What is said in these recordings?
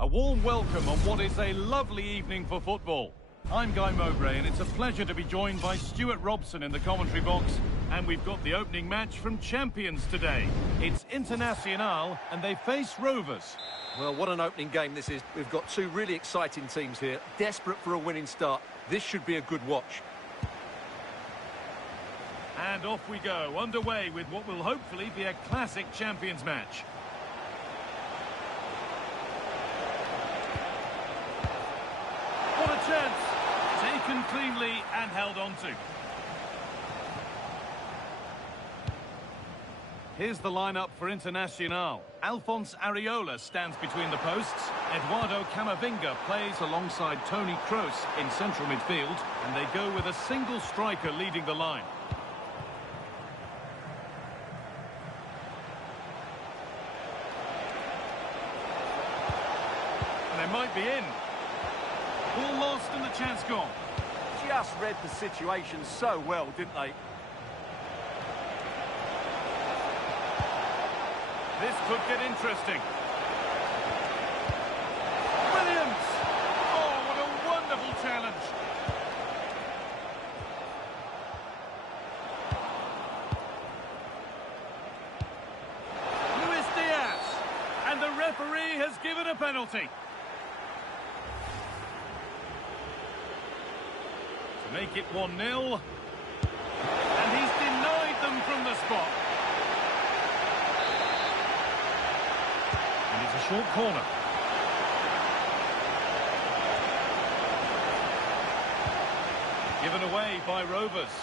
A warm welcome on what is a lovely evening for football. I'm Guy Mowbray and it's a pleasure to be joined by Stuart Robson in the commentary box. And we've got the opening match from Champions today. It's Internacional and they face Rovers. Well, what an opening game this is. We've got two really exciting teams here, desperate for a winning start. This should be a good watch. And off we go, underway with what will hopefully be a classic Champions match. What a chance! Taken cleanly and held on to. Here's the lineup for Internacional. Alphonse Areola stands between the posts. Eduardo Camavinga plays alongside Toni Kroos in central midfield. And they go with a single striker leading the line. And they might be in. Ball lost and the chance gone. Just read the situation so well, didn't they? This could get interesting. Williams! Oh, what a wonderful challenge. Luis Diaz. And the referee has given a penalty. To make it 1-0. And he's denied them from the spot. And it's a short corner. Given away by Rovers.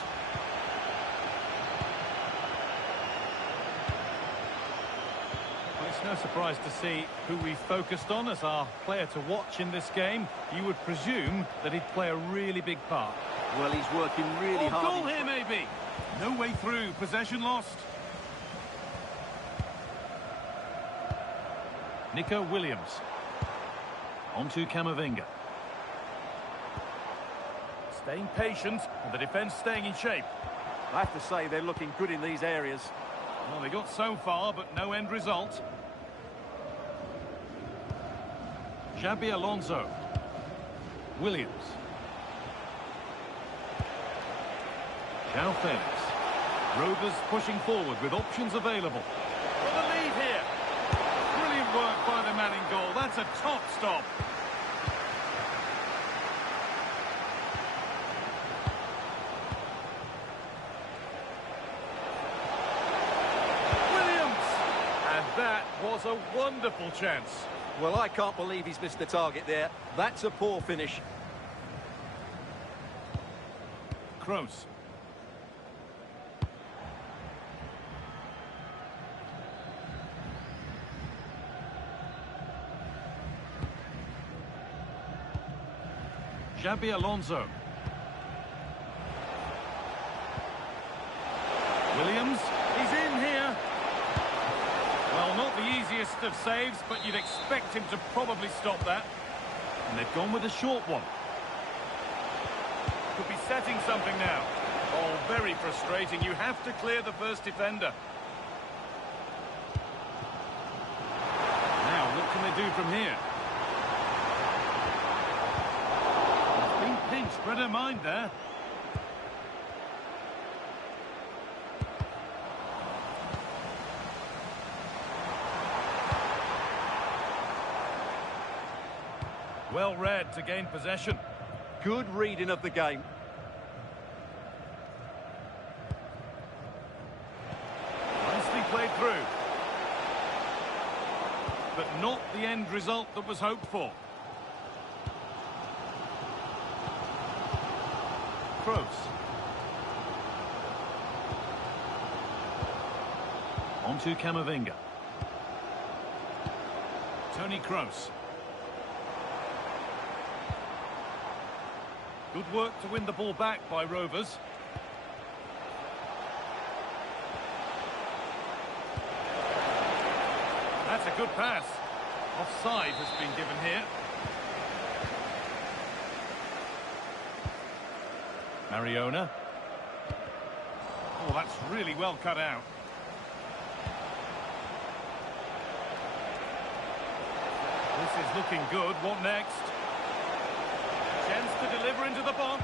Well, it's no surprise to see who we focused on as our player to watch in this game. You would presume that he'd play a really big part. Well, he's working really hard. Goal here, maybe. No way through. Possession lost. Nico Williams. On to Camavinga. Staying patient, and the defence staying in shape. I have to say, they're looking good in these areas. Well, they got so far, but no end result. Xabi Alonso. Williams. João Felix. Rovers pushing forward with options available. For the lead here. Brilliant work by the man in goal. That's a top stop. Williams! And that was a wonderful chance. Well, I can't believe he's missed the target there. That's a poor finish. Kroos. Xabi Alonso. Williams, he's in here. Well, not the easiest of saves, but you'd expect him to probably stop that. And they've gone with a short one. Could be setting something now. Oh, very frustrating. You have to clear the first defender. Now, what can they do from here? Pinch, better mind there. Well read to gain possession. Good reading of the game. Nicely played through. But not the end result that was hoped for. Kroos. On to Camavinga. Toni Kroos. Good work to win the ball back by Rovers. That's a good pass. Offside has been given here. Mariona. Oh, that's really well cut out. This is looking good. What next? Chance to deliver into the box.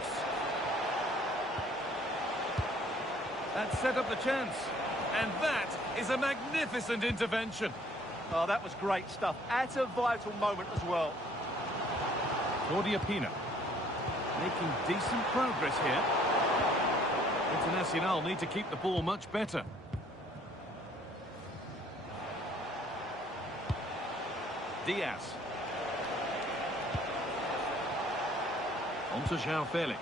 That set up the chance. And that is a magnificent intervention. Oh, that was great stuff. At a vital moment as well. Claudia Pina making decent progress here. Internacional need to keep the ball much better. Diaz. On to João Felix.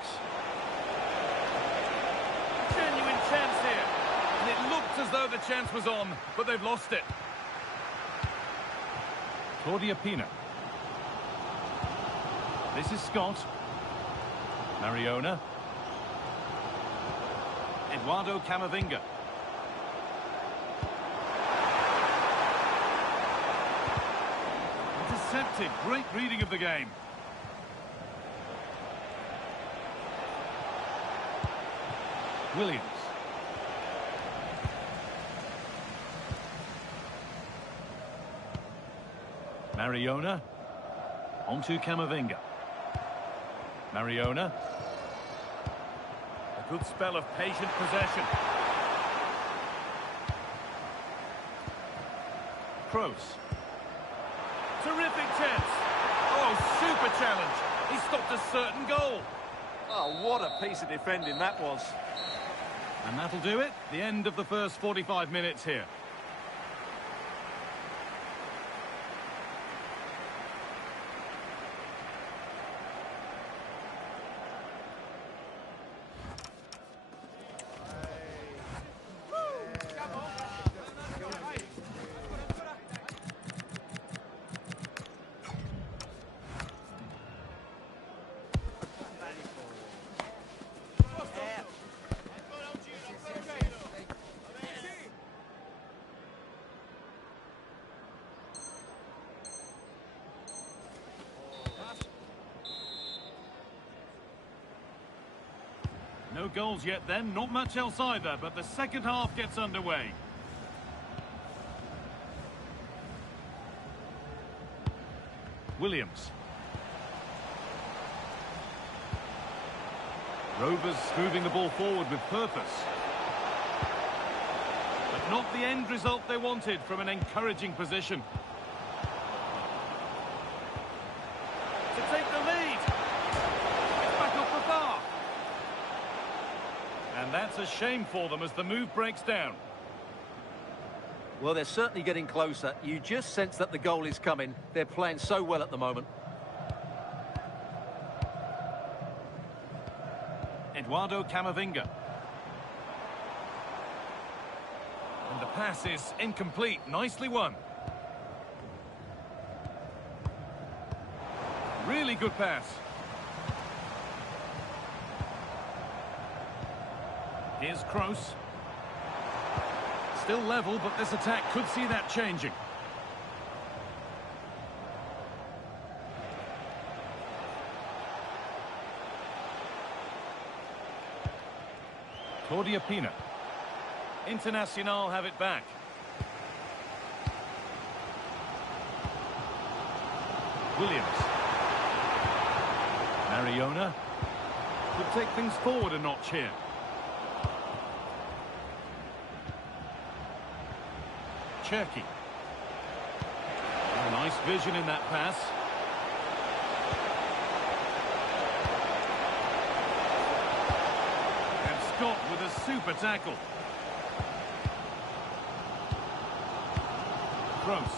Genuine chance here. And it looked as though the chance was on, but they've lost it. Claudia Pina. This is Scott. Mariona. Eduardo Camavinga. Intercepted. Great reading of the game. Williams. Mariona. On to Camavinga. Mariona. A good spell of patient possession. Kroos. Terrific chance. Oh, super challenge. He stopped a certain goal. Oh, what a piece of defending that was. And that'll do it. The end of the first 45 minutes here. No goals yet then, not much else either, but the second half gets underway. Williams. Rovers moving the ball forward with purpose. But not the end result they wanted from an encouraging position. To take the lead. It's back off the bar. And that's a shame for them as the move breaks down. Well, they're certainly getting closer. You just sense that the goal is coming. They're playing so well at the moment. Eduardo Camavinga. And the pass is incomplete. Nicely won. Really good pass. Here's Kroos. Still level, but this attack could see that changing. Claudia Pina. Internacional have it back. Williams. Mariona. Could take things forward a notch here. Cherki. Oh, nice vision in that pass. And Scott with a super tackle. Kroos.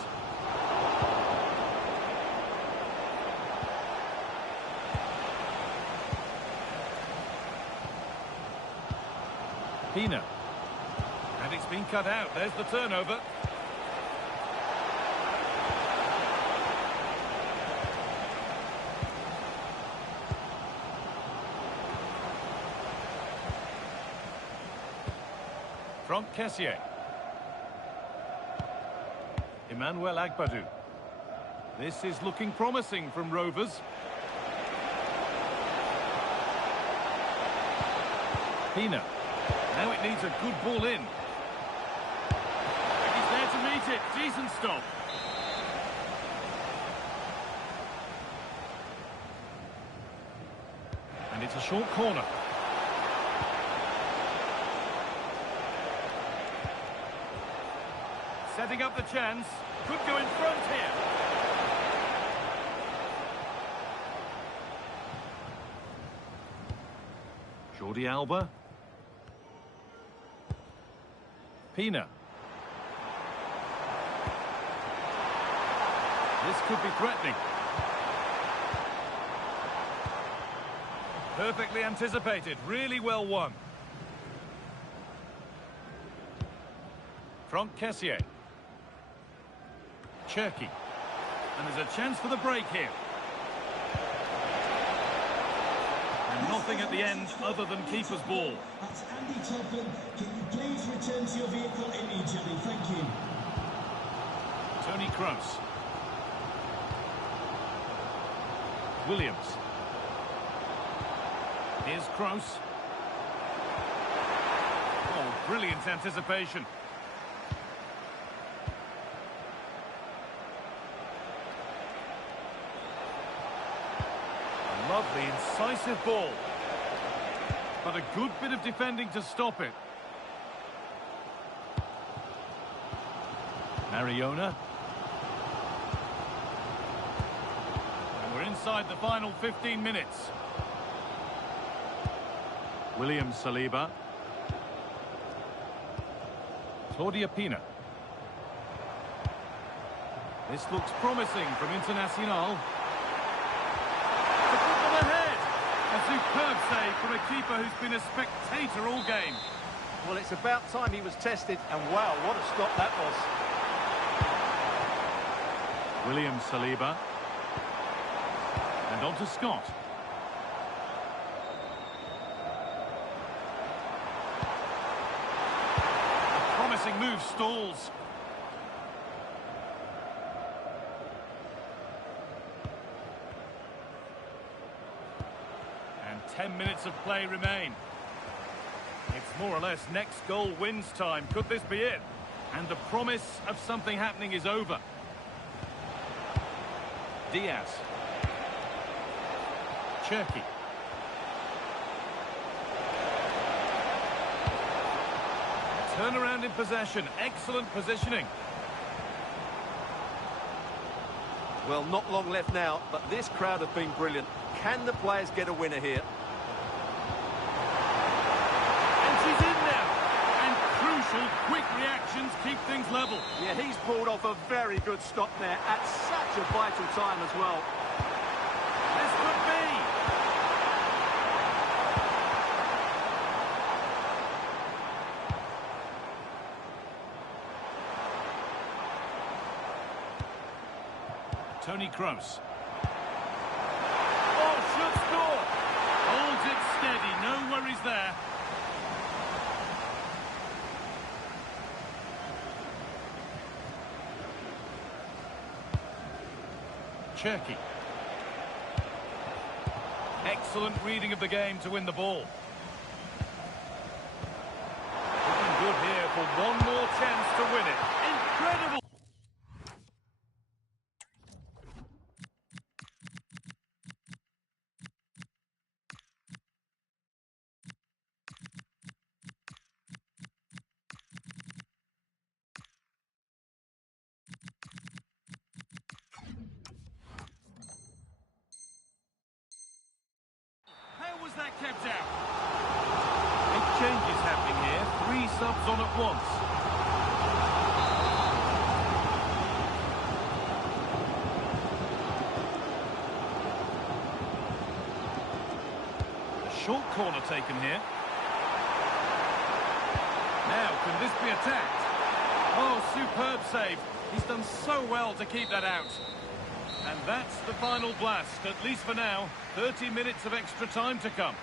Pina. And it's been cut out. There's the turnover. From Kessié. Emmanuel Agbadou. This is looking promising from Rovers. Pina. Now it needs a good ball in. And he's there to meet it. Decent stop. It's a short corner. Setting up the chance. Could go in front here. Jordi Alba. Pina. This could be threatening. Perfectly anticipated. Really well won. Franck Kessié. Cherki. And there's a chance for the break here. And nothing at the end other than keeper's ball. That's Andy Topham. Can you please return to your vehicle immediately? Thank you. Toni Kroos. Williams. Here's Kroos. Oh, brilliant anticipation. A lovely, incisive ball. But a good bit of defending to stop it. Mariona. And we're inside the final 15 minutes. William Saliba. Claudia Pina. This looks promising from Internacional. To put them ahead. A superb save from a keeper who's been a spectator all game. Well, it's about time he was tested, and wow, what a stop that was. William Saliba. And on to Scott. A promising move stalls. And 10 minutes of play remain. It's more or less next goal wins time. Could this be it? And the promise of something happening is over. Diaz. Cherki. Turnaround in possession. Excellent positioning. Well, not long left now, but this crowd have been brilliant. Can the players get a winner here? And she's in now. And crucial, quick reactions keep things level. Yeah, he's pulled off a very good stop there at such a vital time as well. This could be. Toni Kroos. Oh, should score. Holds it steady, no worries there. Cherki. Excellent reading of the game to win the ball. Looking good here for one more chance to win it. Incredible! How was that kept out? Big changes happening here. 3 subs on at once. A short corner taken here. Now, can this be attacked? Oh, superb save. He's done so well to keep that out. And that's the final blast, at least for now. 30 minutes of extra time to come.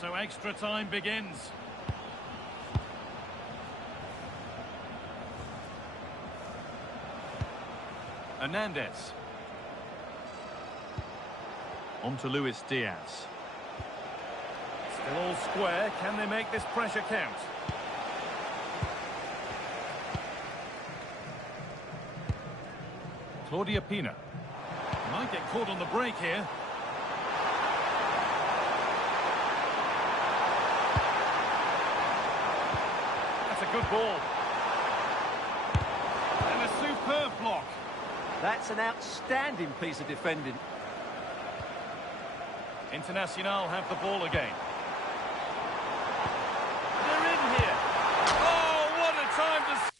so extra time begins. Hernandez. On to Luis Diaz. Still all square. Can they make this pressure count? Claudia Pina. Might get caught on the break here. That's a good ball. And a superb block. That's an outstanding piece of defending. Internacional have the ball again. They're in here. Oh, what a time to...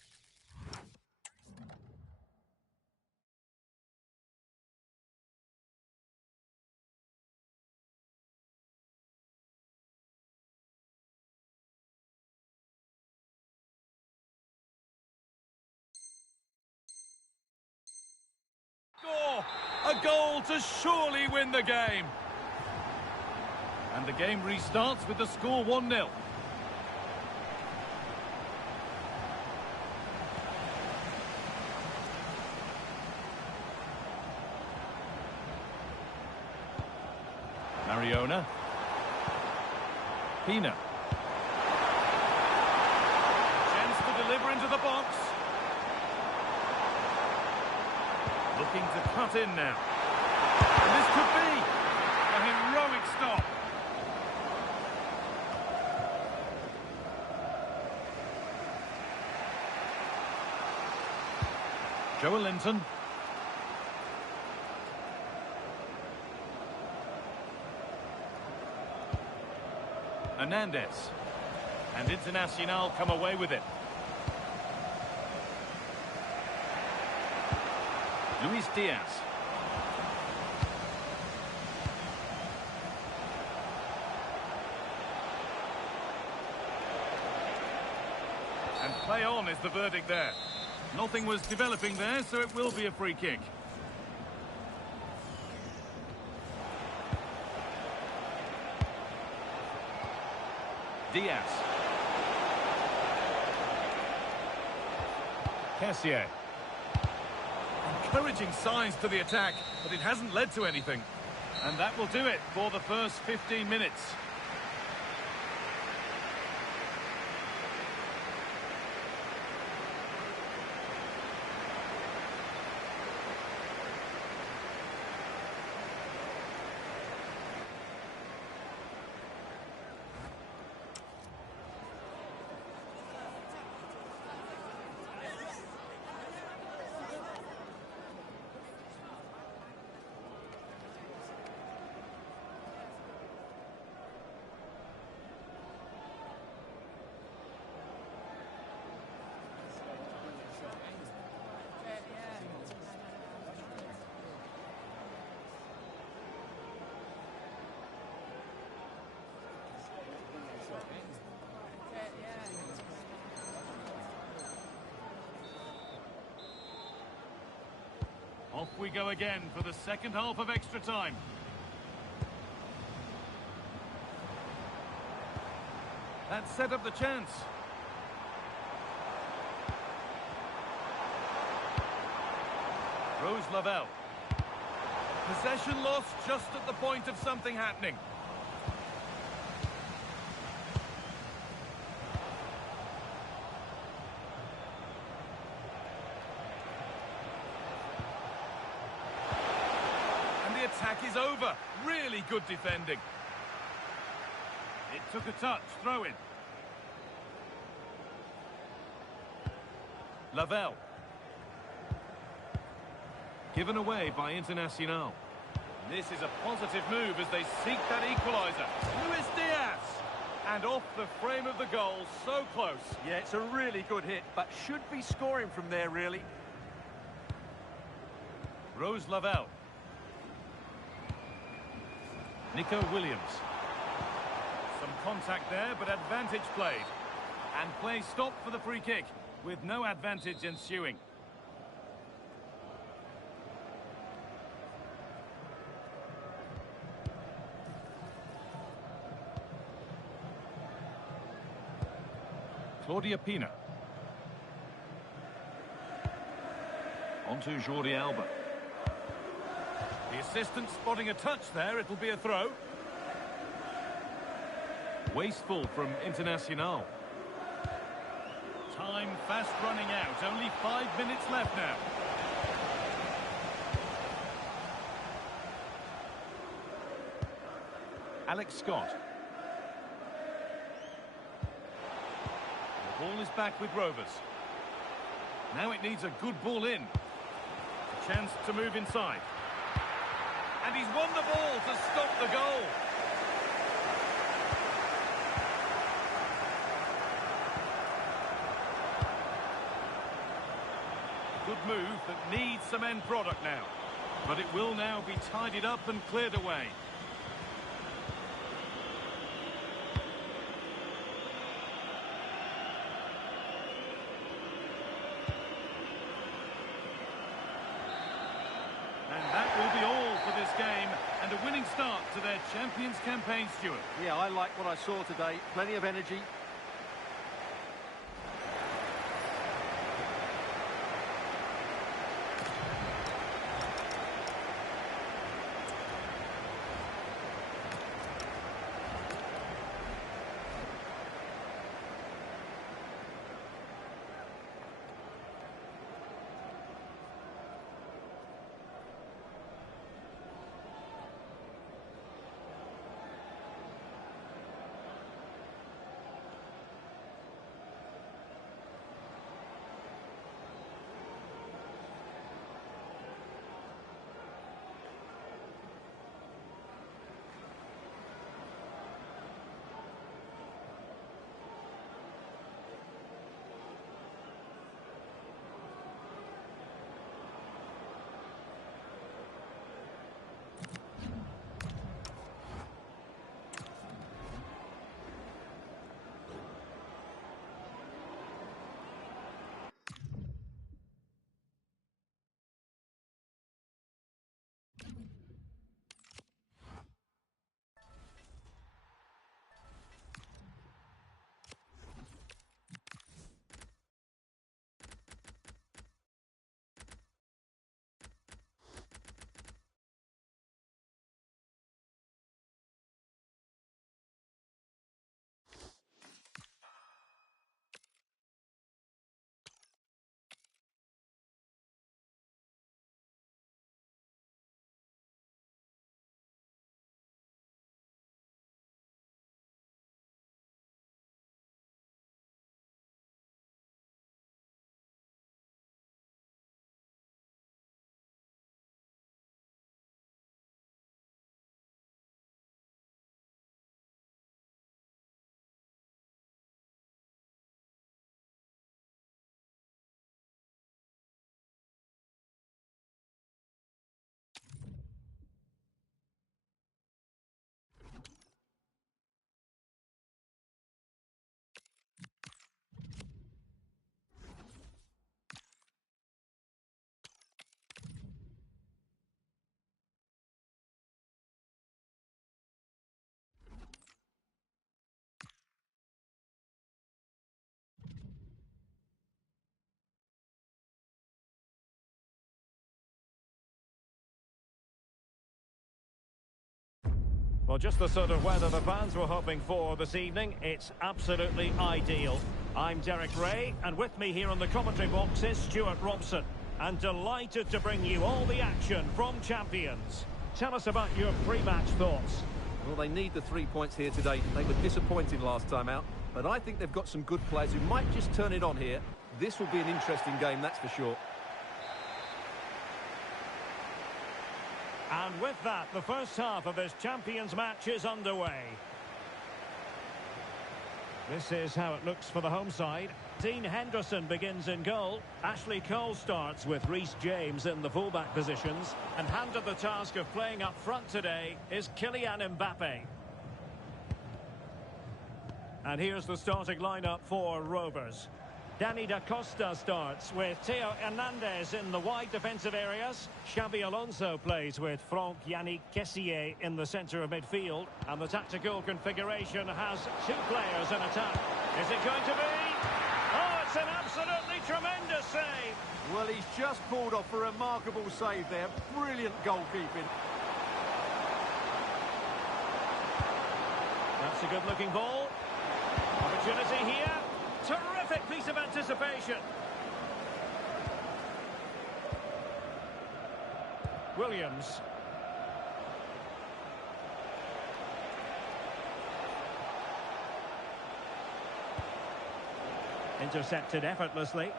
score! A goal to surely win the game. And the game restarts with the score 1-0. Mariona. Pina. Chance to deliver into the box. Looking to cut in now. And this could be a heroic stop. Joe Linton. Hernandez. And Internacional come away with it. Luis Diaz. And play on is the verdict there. Nothing was developing there, so it will be a free kick. Diaz. Kessié. Encouraging signs to the attack, but it hasn't led to anything. And that will do it for the first 15 minutes. Off we go again for the second half of extra time. That set up the chance. Rose Lavelle. Possession lost just at the point of something happening. Attack is over. Really good defending. It took a touch. Throw in. Lavelle. Given away by Internacional. This is a positive move as they seek that equaliser. Luis Diaz. And off the frame of the goal. So close. Yeah, it's a really good hit, but should be scoring from there, really. Rose Lavelle. Nico Williams. Some contact there, but advantage played. And play stopped for the free kick, with no advantage ensuing. Claudia Pina. On to Jordi Alba. The assistant spotting a touch there. It'll be a throw. Wasteful from Internacional. Time fast running out. Only 5 minutes left now. Alex Scott. The ball is back with Rovers. Now it needs a good ball in. A chance to move inside. And he's won the ball to stop the goal. Good move that needs some end product now. But it will now be tidied up and cleared away. Game and a winning start to their Champions campaign, Stuart. Yeah, I like what I saw today. Plenty of energy. Well, just the sort of weather the fans were hoping for this evening. It's absolutely ideal. I'm Derek Ray, and with me here on the commentary box is Stuart Robson. And delighted to bring you all the action from Champions. Tell us about your pre-match thoughts. Well, they need the 3 points here today. They were disappointed last time out, but I think they've got some good players who might just turn it on here. This will be an interesting game, that's for sure. And with that, the first half of this Champions match is underway. This is how it looks for the home side. Dean Henderson begins in goal. Ashley Cole starts with Reece James in the fullback positions. And handed the task of playing up front today is Kylian Mbappe. And here's the starting lineup for Rovers. Dani da Costa starts with Theo Hernandez in the wide defensive areas. Xabi Alonso plays with Franck Yannick Kessié in the centre of midfield. And the tactical configuration has two players in attack. Is it going to be? Absolutely tremendous save. Well, he's just pulled off a remarkable save there. Brilliant goalkeeping. That's a good-looking ball. Opportunity here. Terrific piece of anticipation. Williams. Intercepted effortlessly.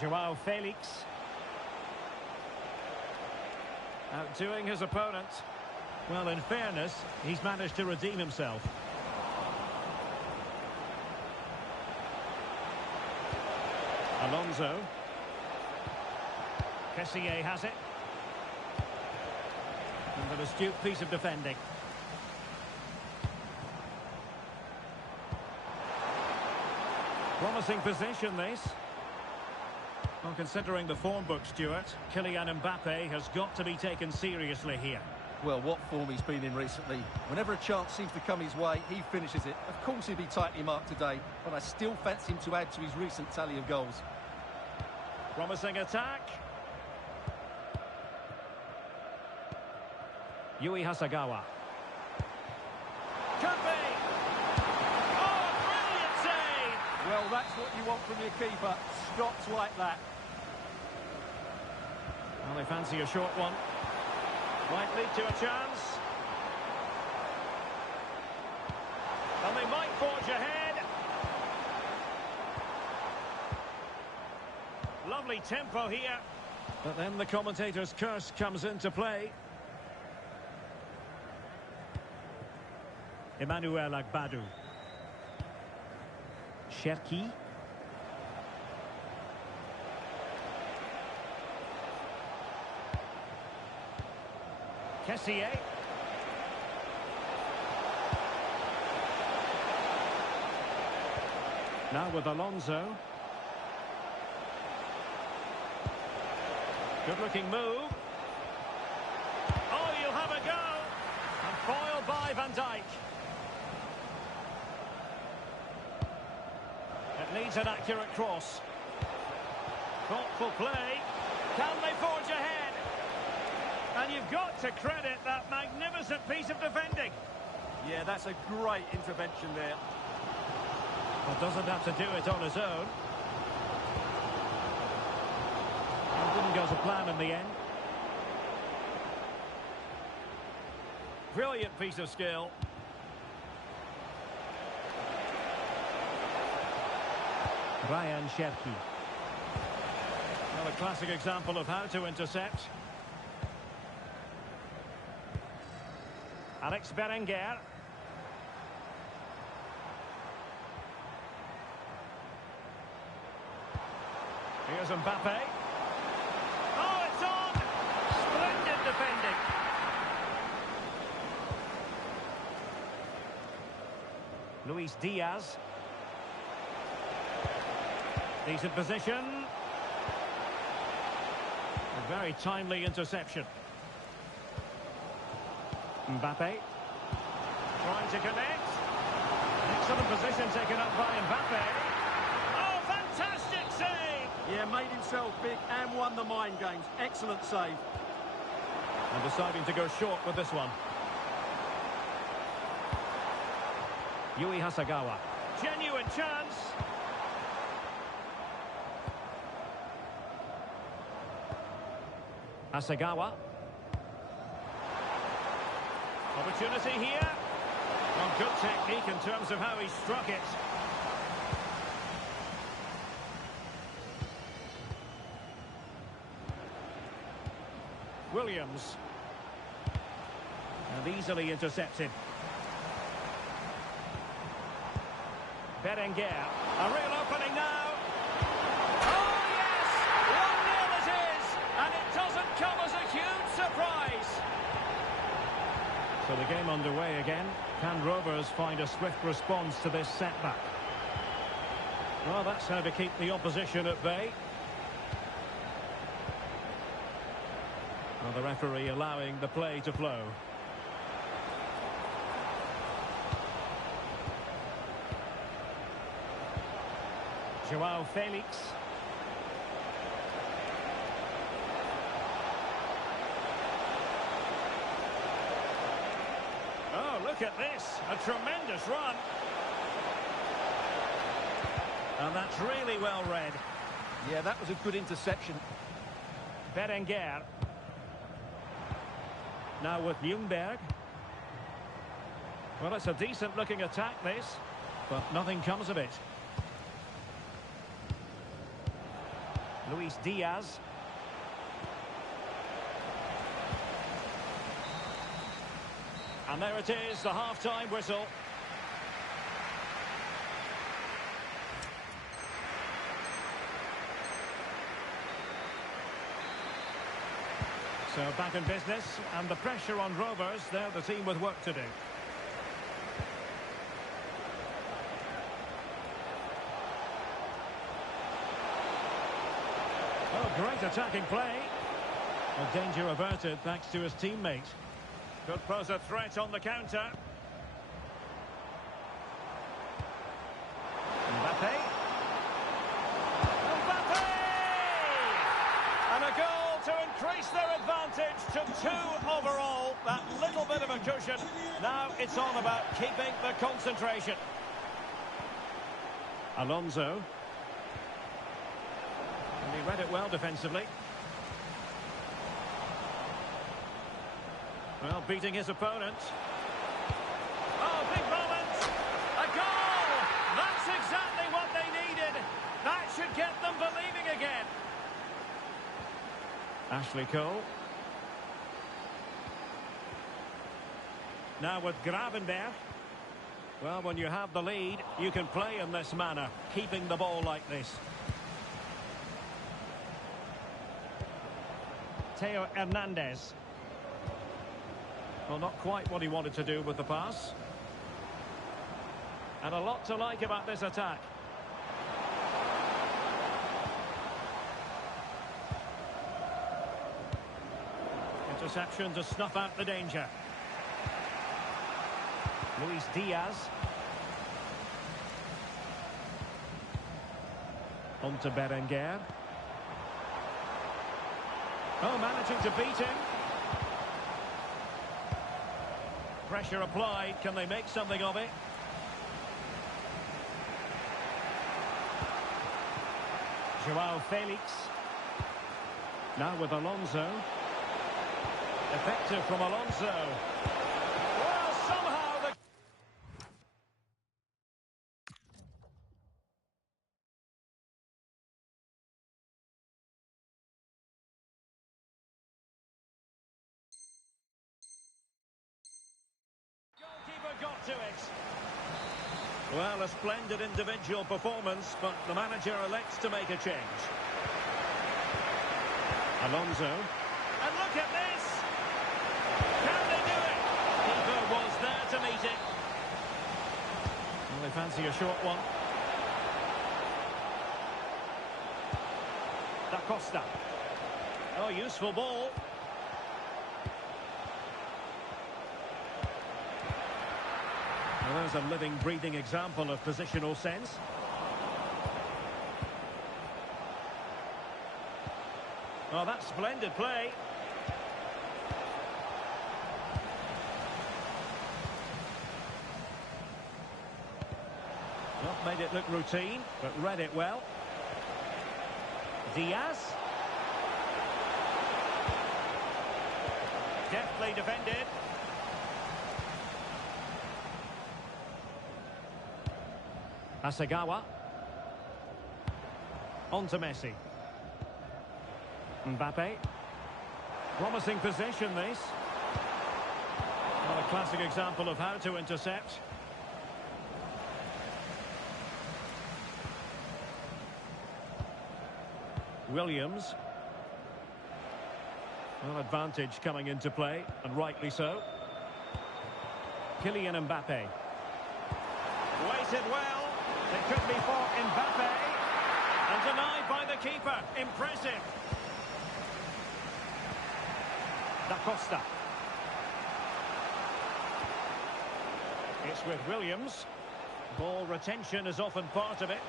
Joao Felix. Outdoing his opponent. Well, in fairness, he's managed to redeem himself. Alonso. Kessié has it. And an astute piece of defending. Promising position, this. Well, considering the form book, Stuart, Kylian Mbappe has got to be taken seriously here. Well, what form he's been in recently. Whenever a chance seems to come his way, he finishes it. Of course he'll be tightly marked today, but I still fancy him to add to his recent tally of goals. Promising attack. Yui Hasegawa. Could be. Oh, brilliant save! Well, that's what you want from your keeper. Stops like that. Well, they fancy a short one. Might lead to a chance. And they might forge ahead. Lovely tempo here. But then the commentator's curse comes into play. Emmanuel Agbadou. Cherki. Kessié. Now with Alonso. Good-looking move. Oh, you'll have a go. And foiled by Van Dijk. It needs an accurate cross. Thoughtful play. Can they forge ahead? And you've got to credit that magnificent piece of defending. Yeah, that's a great intervention there. Well, doesn't have to do it on his own. It didn't go to plan in the end. Brilliant piece of skill. Ryan Cherki. Well, a classic example of how to intercept. Alex Berenguer. Here's Mbappe. Oh, it's on! Splendid defending. Luis Diaz. Decent position. A very timely interception. Mbappe. Trying to connect. Excellent position taken up by Mbappe. Oh, fantastic save! Yeah, made himself big and won the mind games. Excellent save. And deciding to go short with this one. Yui Hasegawa. Genuine chance. Hasegawa. Opportunity here. Well, good technique in terms of how he struck it. Williams. And easily intercepted. Berenguer. A real opening now. Oh, yes! 1-0 it is! And it doesn't come as a huge surprise. So the game underway again. Can Rovers find a swift response to this setback? Well, that's how to keep the opposition at bay. Well, the referee allowing the play to flow. Joao Felix. Oh, look at this. A tremendous run. And that's really well read. Yeah, that was a good interception. Berenguer. Now with Ljungberg. Well, it's a decent-looking attack, this. But nothing comes of it. Luis Diaz. And there it is, the half-time whistle. So back in business, and the pressure on Rovers. They're the team with work to do. Oh, great attacking play. Well, danger averted thanks to his teammate. Could pose a threat on the counter. Mbappe. Mbappe! And a goal to increase their advantage to 2 overall. That little bit of a cushion. Now it's all about keeping the concentration. Alonso. And he read it well defensively. Well, beating his opponent. Oh, big moment! A goal! That's exactly what they needed. That should get them believing again. Ashley Cole. Now with Gravenberch. Well, when you have the lead, you can play in this manner, keeping the ball like this. Theo Hernandez. Well, not quite what he wanted to do with the pass. And a lot to like about this attack. Interception to snuff out the danger. Luis Diaz. On to Berenguer. Oh, managing to beat him. Pressure applied. Can they make something of it? Joao Felix. Now with Alonso. Effective from Alonso. Well, somehow the... Goalkeeper got to it. Well, a splendid individual performance, but the manager elects to make a change. Alonso. And look at this! Can they do it? Keeper was there to meet it. Well, they fancy a short one. Da Costa. Oh, useful ball. Well, there's a living, breathing example of positional sense. Oh, that's splendid play. Well, made it look routine, but read it well. Diaz. Deftly defended. Hasegawa. On to Messi. Mbappe. Promising possession, this. Well, a classic example of how to intercept. Williams. Well, advantage coming into play, and rightly so. Kylian Mbappe. Waited well. It could be for Mbappe. And denied by the keeper. Impressive. Da Costa. It's with Williams. Ball retention is often part of it.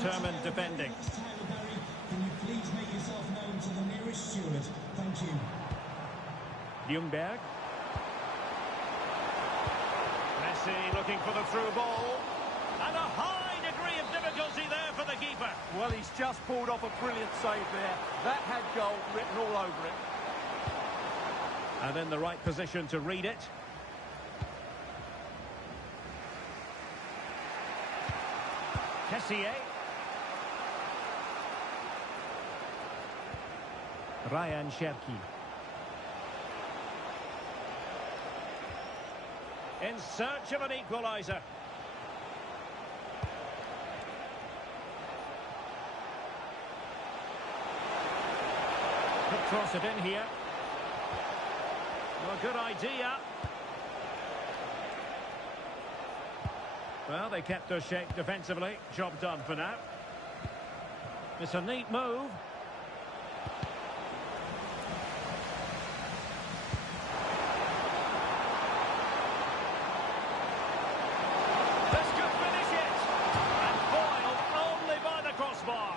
Determined defending. Can you please make yourself known to the nearest steward? Thank you. Ljungberg. Messi looking for the through ball. And a high degree of difficulty there for the keeper. Well, he's just pulled off a brilliant save there. That had goal written all over it. And in the right position to read it. Kessié. Ryan Cherki. In search of an equaliser. Could cross it in here. Well, good idea. Well, they kept their shape defensively. Job done for now. It's a neat move. This could finish it. And foiled only by the crossbar.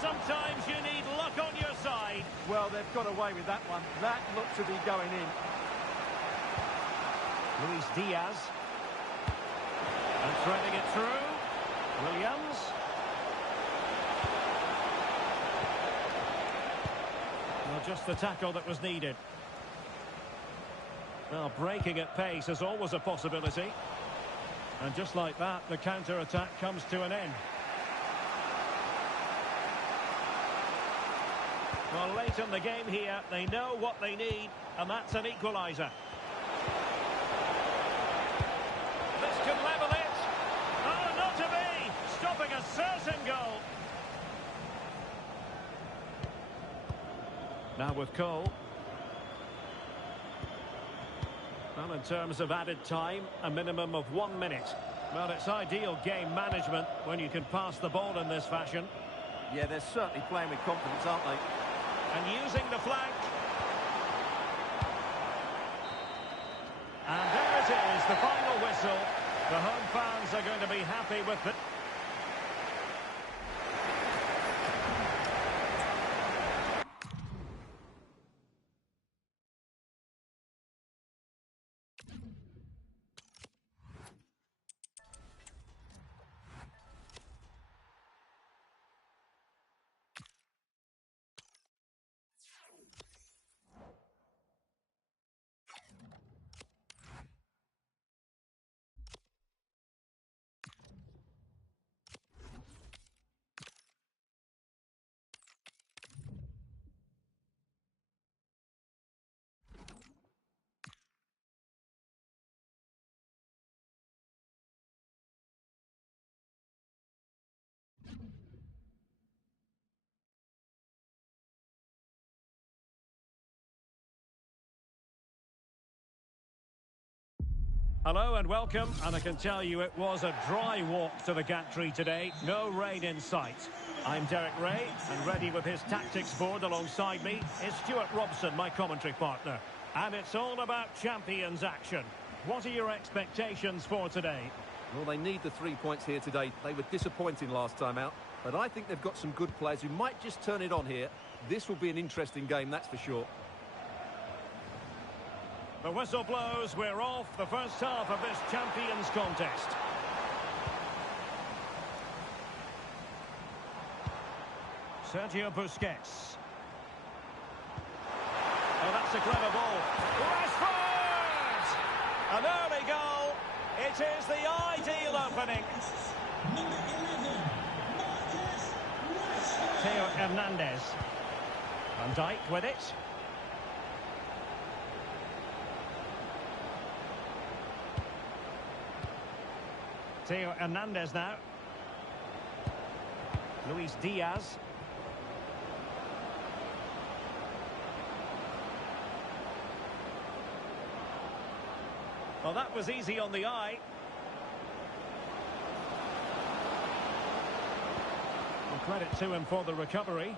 Sometimes you need luck on your side. Well, they've got away with that one. That looked to be going in. Luis Diaz. And threading it through. Williams. Well, just the tackle that was needed. Well, breaking at pace is always a possibility. And just like that, the counter-attack comes to an end. Well, late in the game here, they know what they need, and that's an equaliser. This could level it. Oh, not to be! Stopping a certain goal. Now with Cole. Well, in terms of added time, a minimum of 1 minute. Well, it's ideal game management when you can pass the ball in this fashion. Yeah, they're certainly playing with confidence, aren't they? And using the flank. And there it is, the final whistle. The home fans are going to be happy with it. Hello and welcome, and I can tell you it was a dry walk to the gantry today. No rain in sight. I'm Derek Ray, and ready with his tactics board alongside me is Stuart Robson, my commentary partner. And it's all about Champions action. What are your expectations for today? Well, they need the 3 points here today. They were disappointing last time out, but I think they've got some good players who might just turn it on here. This will be an interesting game, that's for sure. The whistle blows, we're off the first half of this Champions contest. Sergio Busquets. Oh, that's a clever ball. Rashford! An early goal. It is the ideal opening. Number 11, Marcus Rashford. Theo Hernandez. Van Dijk with it. Theo Hernandez now. Luis Diaz. Well, that was easy on the eye. Well, credit to him for the recovery.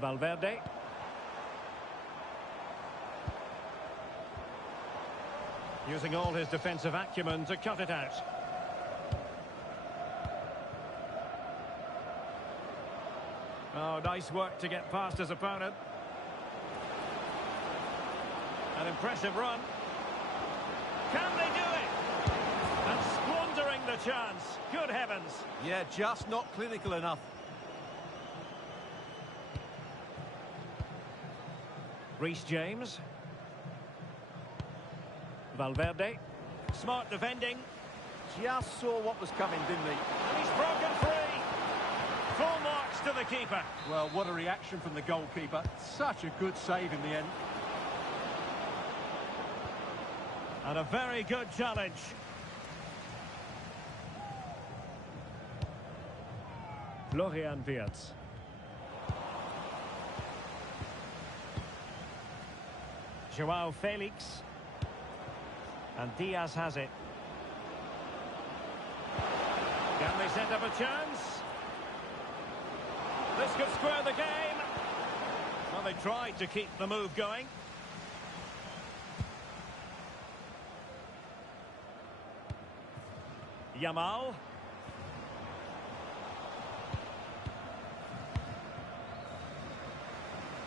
Valverde. Using all his defensive acumen to cut it out. Oh, nice work to get past his opponent. An impressive run. Can they do it? And squandering the chance. Good heavens. Yeah, just not clinical enough. Reece James. Valverde. Smart defending. Just saw what was coming, didn't he? And he's broken free. Full marks to the keeper. Well, what a reaction from the goalkeeper. Such a good save in the end. And a very good challenge. Florian Wirtz. Joao Felix. And Diaz has it. Can they set up a chance? This could square the game. Well, they tried to keep the move going. Yamal.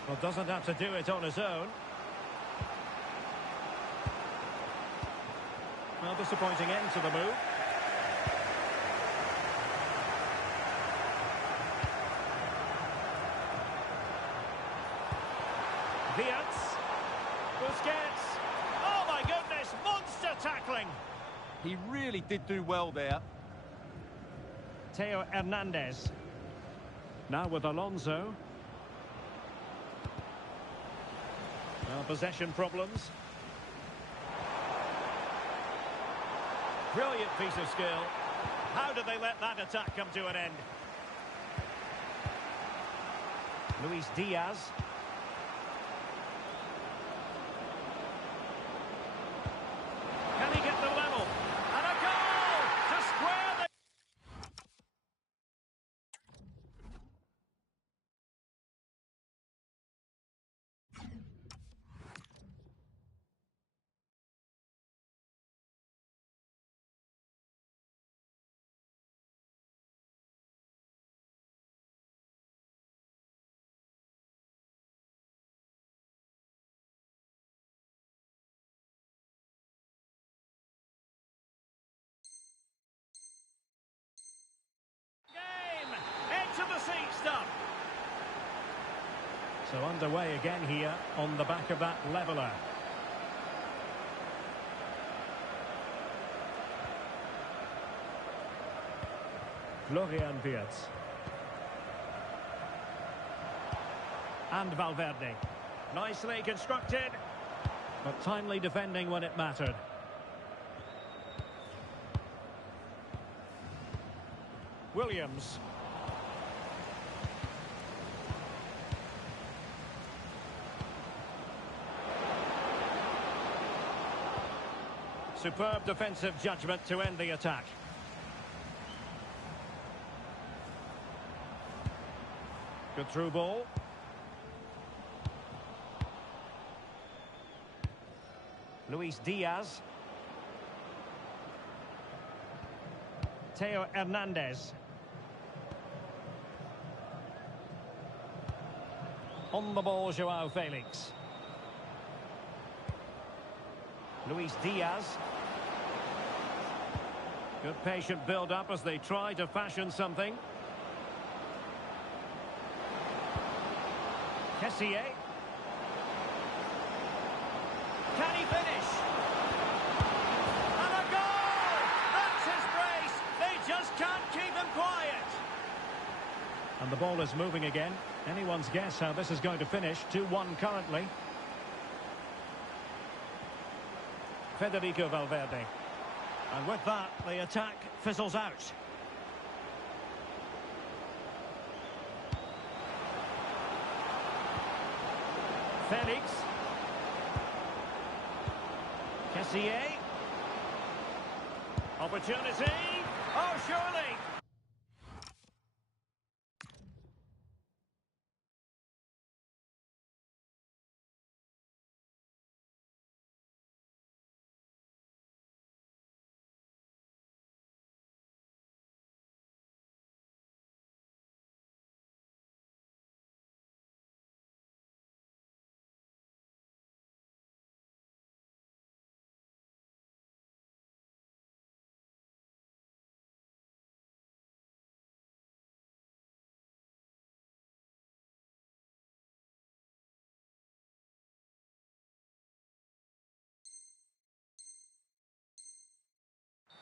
Well, doesn't have to do it on his own. Well, disappointing end to the move. Wirtz. Busquets. Oh, my goodness. Monster tackling. He really did do well there. Theo Hernandez. Now with Alonso. Well, possession problems. Brilliant piece of skill. How did they let that attack come to an end? Luis Diaz. Can he get the level? And a goal to square the... Edge of the seat stuff. So underway again here on the back of that leveller. Florian Wirtz. And Valverde. Nicely constructed, but timely defending when it mattered. Williams. Superb defensive judgment to end the attack. Good through ball. Luis Diaz. Theo Hernandez. On the ball, Joao Felix. Luis Diaz. Good patient build-up as they try to fashion something. Kessié. Can he finish? And a goal! That's his brace! They just can't keep him quiet! And the ball is moving again. Anyone's guess how this is going to finish. 2-1 currently. Federico Valverde. And with that, the attack fizzles out. Felix. Kessié. Opportunity. Oh, surely.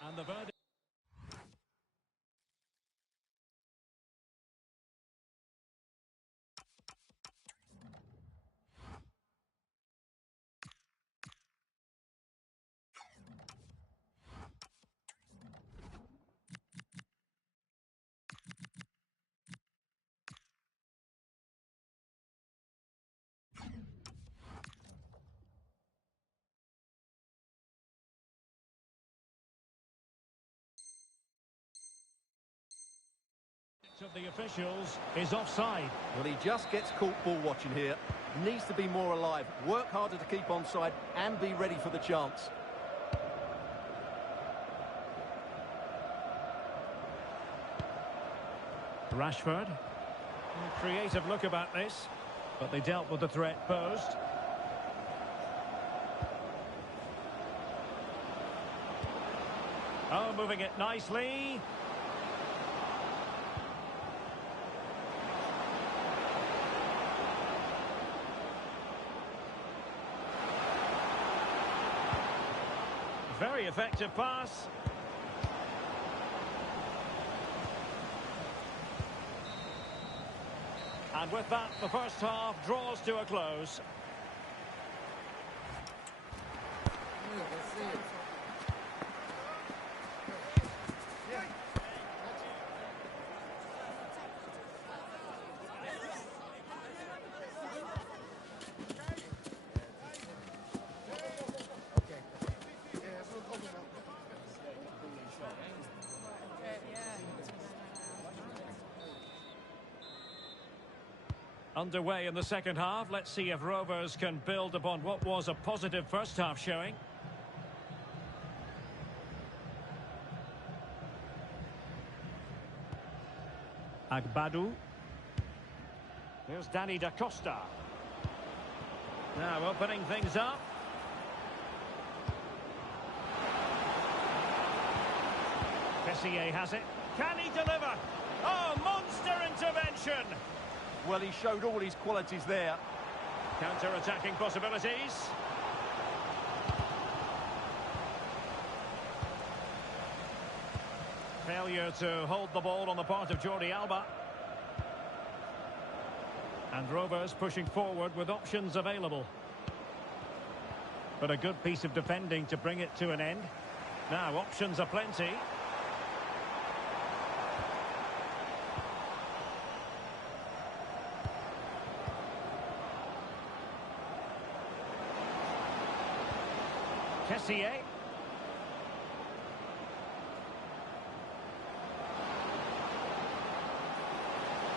And the verdict. Of the officials is offside. Well, he just gets caught ball watching here. Needs to be more alive, work harder to keep onside and be ready for the chance. Rashford. Creative look about this, but they dealt with the threat posed. Oh, moving it nicely. Very effective pass. And with that, the first half draws to a close. Underway in the second half. Let's see if Rovers can build upon what was a positive first half showing. Agbadu. Here's Danny Da Costa. Now opening things up. Kessié has it. Can he deliver? Oh, monster intervention! Well, he showed all his qualities there. Counter-attacking possibilities. Failure to hold the ball on the part of Jordi Alba. And Rovers pushing forward with options available. But a good piece of defending to bring it to an end. Now, options are plenty. Kessié.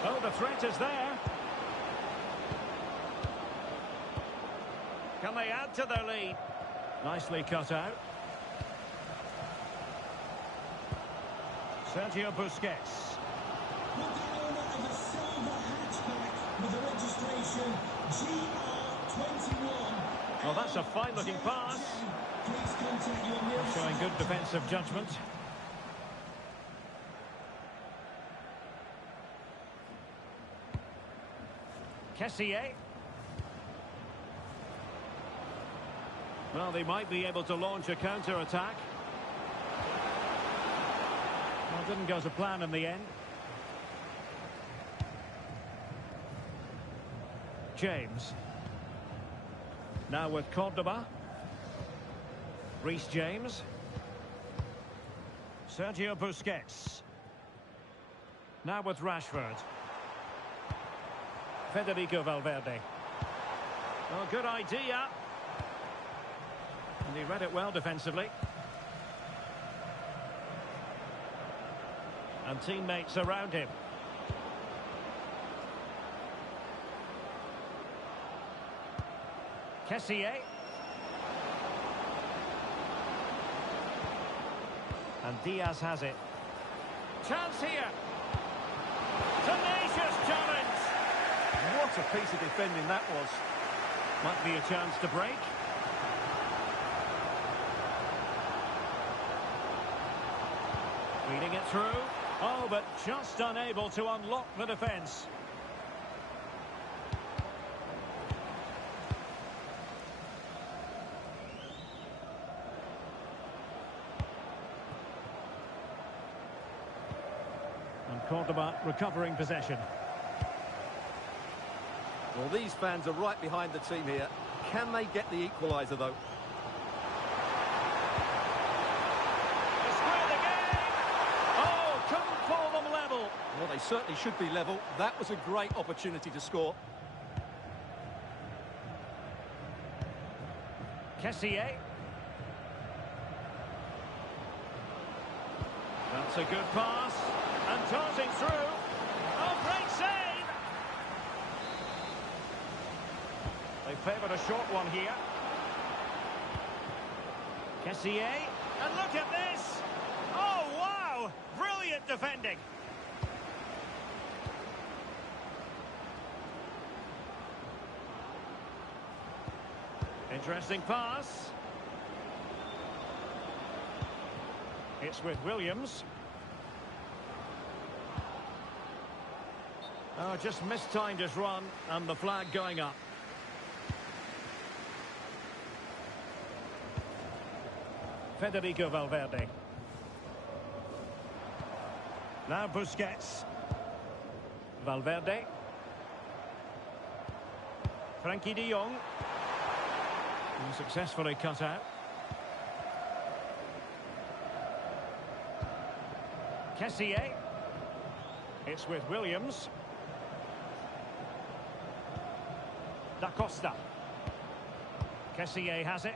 Oh, the threat is there. Can they add to their lead? Nicely cut out. Sergio Busquets. With the owner of a silver hatchback with a registration GR21. Well, that's a fine-looking pass. Please contact your nearest Showing good defensive judgment. Kessié. Well, they might be able to launch a counter-attack. Well, didn't go to plan in the end. James. Now with Cordoba. Reece James. Sergio Busquets. Now with Rashford. Federico Valverde. Well, good idea. And he read it well defensively. And teammates around him. Kessié. And Diaz has it. Chance here. Tenacious challenge. What a piece of defending that was. Might be a chance to break. Feeding it through. Oh, but just unable to unlock the defence. And Cordoba recovering possession. Well, these fans are right behind the team here. Can they get the equaliser, though? They square the game. Oh, couldn't pull them level. Well, they certainly should be level. That was a great opportunity to score. Kessié. That's a good pass. And tossing through. Oh, great save! They favoured a short one here. Kessié. And look at this! Oh, wow! Brilliant defending. Interesting pass. It's with Williams. Oh, just mistimed his run, and the flag going up. Federico Valverde. Now Busquets. Valverde. Frankie de Jong. And successfully cut out. Kessié. It's with Williams. Da Costa. Kessié has it.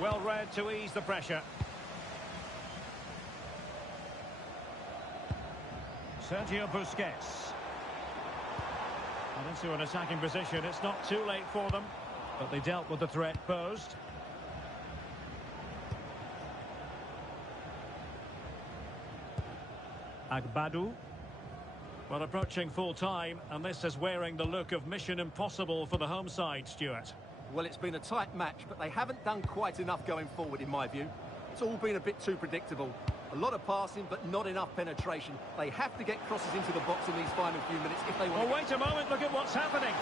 Well read to ease the pressure. Sergio Busquets. And into an attacking position. It's not too late for them, but they dealt with the threat posed. Agbadou. Well, approaching full time, and this is wearing the look of mission impossible for the home side, Stuart. Well, it's been a tight match, but they haven't done quite enough going forward, in my view. It's all been a bit too predictable. A lot of passing, but not enough penetration. They have to get crosses into the box in these final few minutes if they want Oh, wait a moment, look at what's happening.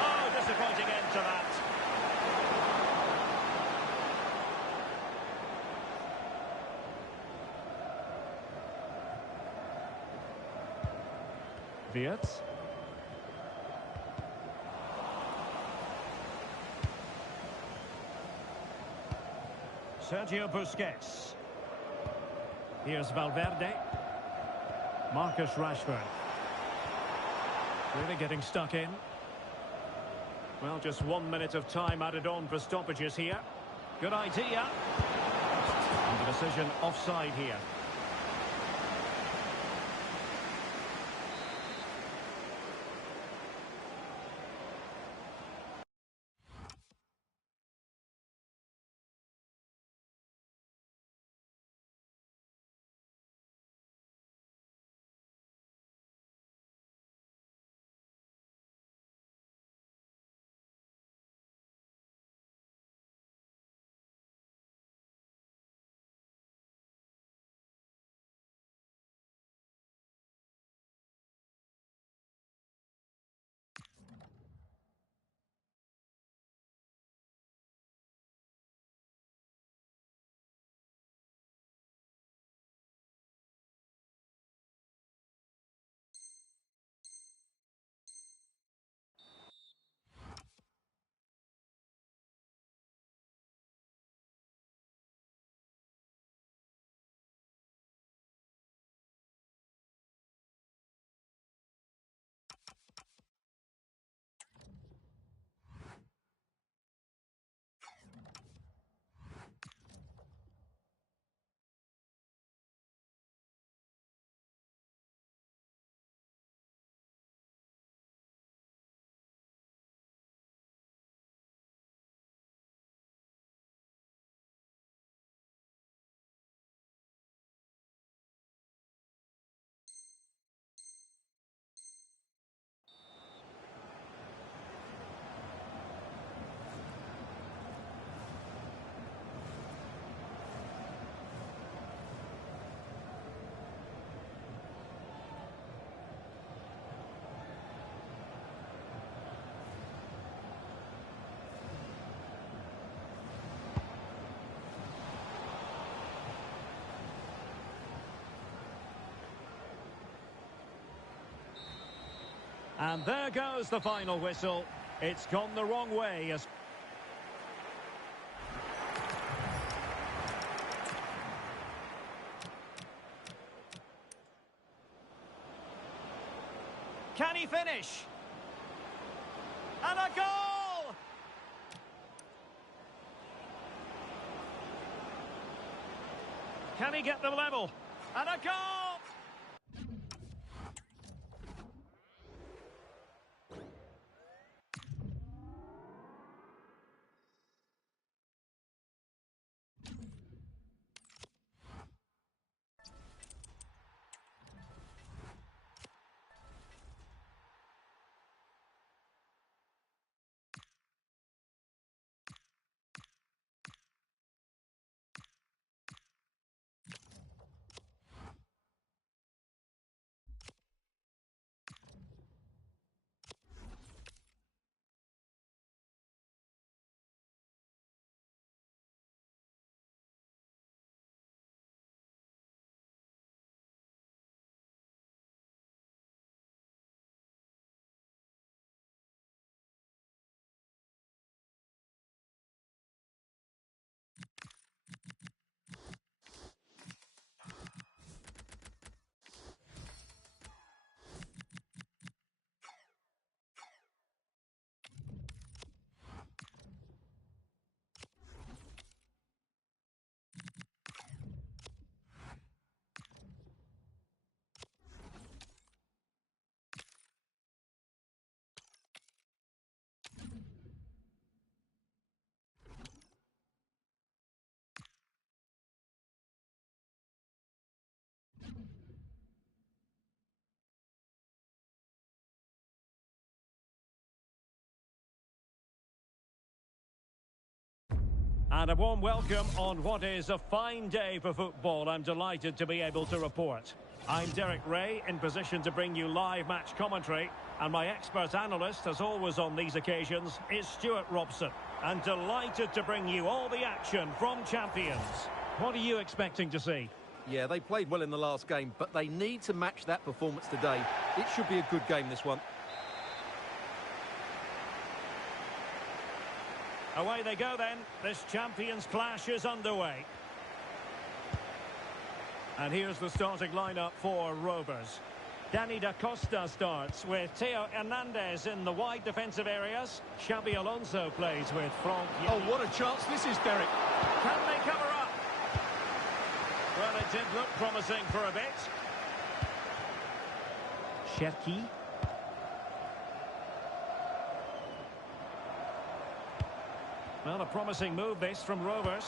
Oh, disappointing end to that. Wirtz. Sergio Busquets. Here's Valverde. Marcus Rashford. Really getting stuck in. Well, just 1 minute of time added on for stoppages here. Good idea. And the decision offside here. And there goes the final whistle. It's gone the wrong way as... Can he finish? And a goal! Can he get them level? And a goal! And a warm welcome on what is a fine day for football. I'm delighted to be able to report. I'm Derek Ray, in position to bring you live match commentary. And my expert analyst, as always on these occasions, is Stuart Robson. And delighted to bring you all the action from Champions. What are you expecting to see? Yeah, they played well in the last game, but they need to match that performance today. It should be a good game, this one. Away they go then. This Champions clash is underway. And here's the starting lineup for Rovers. Dani da Costa starts with Theo Hernandez in the wide defensive areas. Xabi Alonso plays with Franck. Oh, what a chance this is, Derek. Can they cover up? Well, it did look promising for a bit. Cherki. Well, a promising move this from Rovers.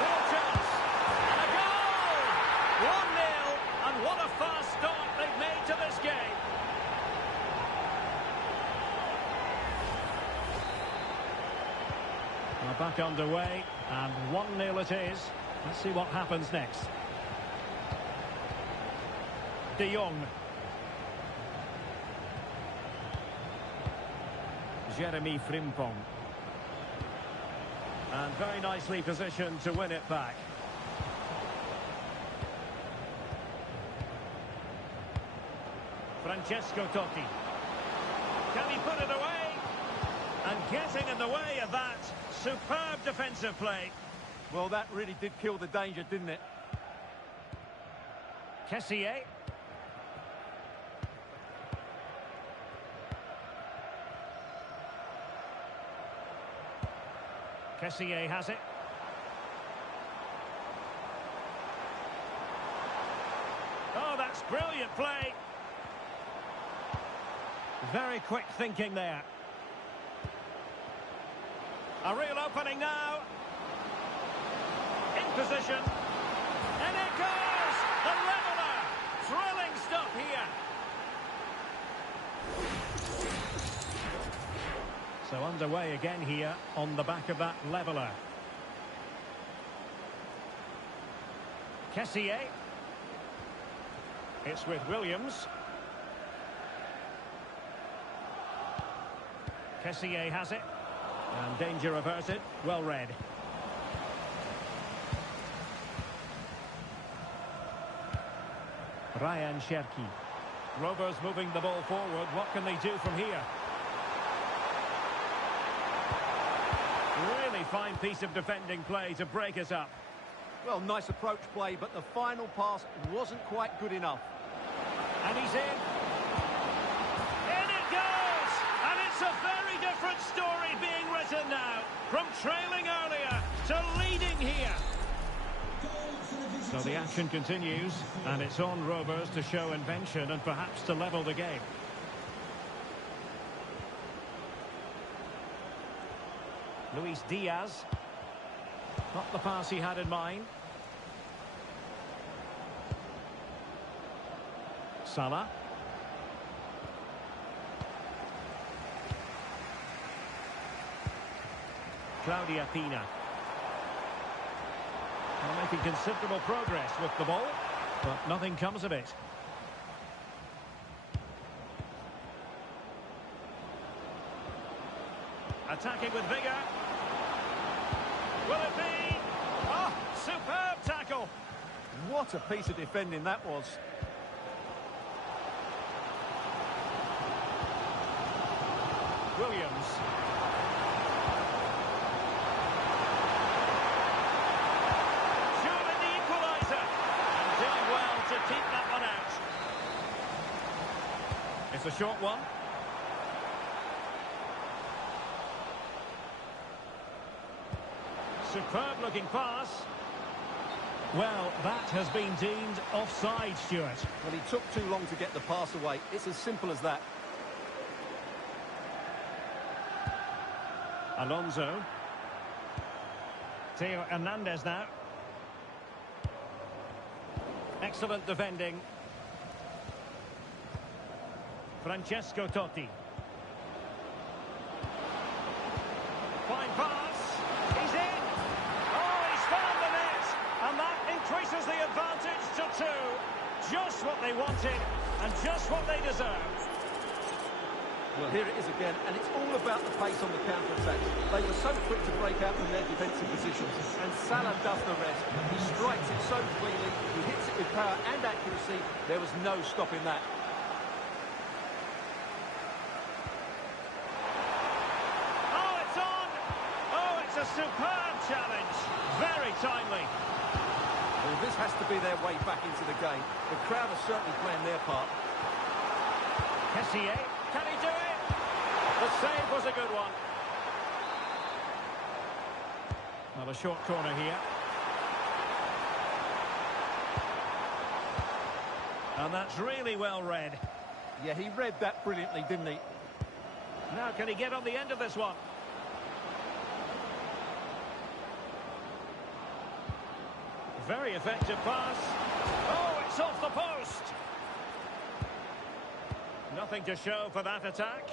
Real chance. And a goal! 1-0, and what a fast start they've made to this game. We're back underway, and 1-0 it is. Let's see what happens next. De Jong. Jeremy Frimpong. And very nicely positioned to win it back. Francesco Totti. Can he put it away? And getting in the way of that. Superb defensive play. Well, that really did kill the danger, didn't it? Kessié. Kessié has it. Oh, that's brilliant play. Very quick thinking there. A real opening now. In position. And it goes! The leveller! Thrilling stuff here. So underway again here on the back of that leveller. Kessié. It's with Williams. Kessié has it. And danger averted. Well read. Ryan Cherki. Rovers moving the ball forward. What can they do from here? Really fine piece of defending play to break us up. Well, nice approach play, but the final pass wasn't quite good enough. And he's in. In it goes! And it's a very different story being written now. From trailing earlier to leading here. So the action continues, and it's on Rovers to show invention and perhaps to level the game. Luis Diaz. Not the pass he had in mind. Salah. Claudia Pina. They're making considerable progress with the ball, but nothing comes of it. Attacking with vigour. Will it be? Oh, superb tackle. What a piece of defending that was. Williams. Surely the equaliser. And doing well to keep that one out. It's a short one. Superb looking pass. Well, that has been deemed offside, Stuart. Well, he took too long to get the pass away. It's as simple as that. Alonso. Theo Hernandez now. Excellent defending. Francesco Totti. Fine pass. He's in. Oh, he's found the net. And that increases the advantage to 2. Just what they wanted and just what they deserved. Well, here it is again, and it's all about the pace on the counter-attack. They were so quick to break out from their defensive positions, and Salah does the rest. He strikes it so cleanly, he hits it with power and accuracy. There was no stopping that. Oh, it's on! Oh, it's a superb challenge. Very timely. Well, this has to be their way back into the game. The crowd are certainly playing their part. Kessié, can he do it? The save was a good one. Well, a short corner here. And that's really well read. Yeah, he read that brilliantly, didn't he? Now, can he get on the end of this one? Very effective pass. Oh, it's off the post. Nothing to show for that attack.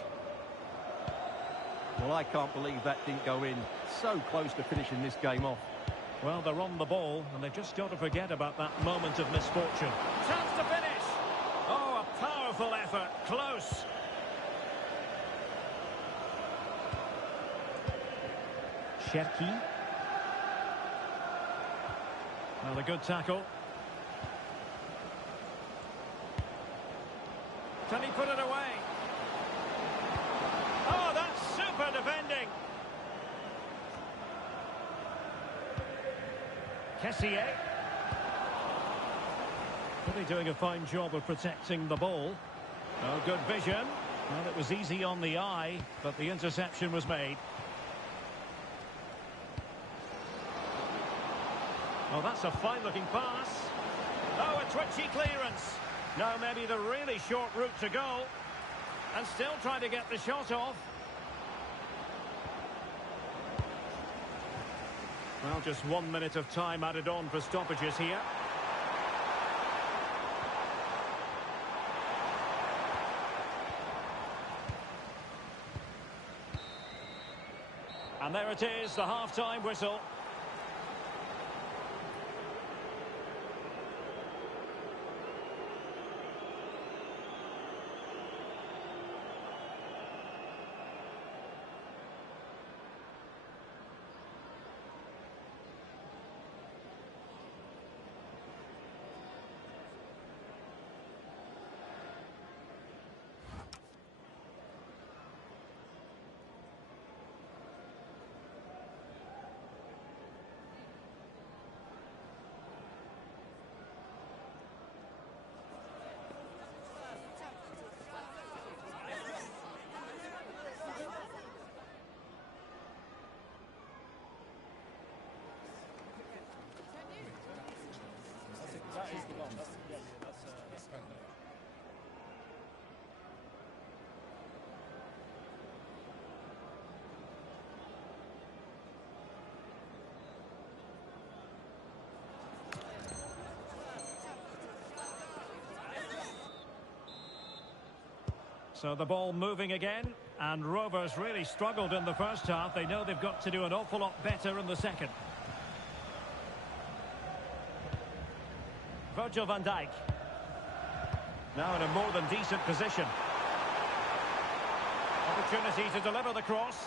Well, I can't believe that didn't go in. So close to finishing this game off. Well, they're on the ball, and they've just got to forget about that moment of misfortune. Chance to finish. Oh, a powerful effort. Close. Cherki. Well, a good tackle. Can he put it away? Oh, that's super defending. Kessié. Really doing a fine job of protecting the ball. Oh, good vision. Well, it was easy on the eye, but the interception was made. Oh, that's a fine-looking pass. Oh, a twitchy clearance. Now maybe the really short route to goal. And still trying to get the shot off. Well, just 1 minute of time added on for stoppages here. And there it is, the half-time whistle. So the ball moving again, and Rovers really struggled in the first half. They know they've got to do an awful lot better in the second. Virgil van Dijk. Now in a more than decent position. Opportunity to deliver the cross.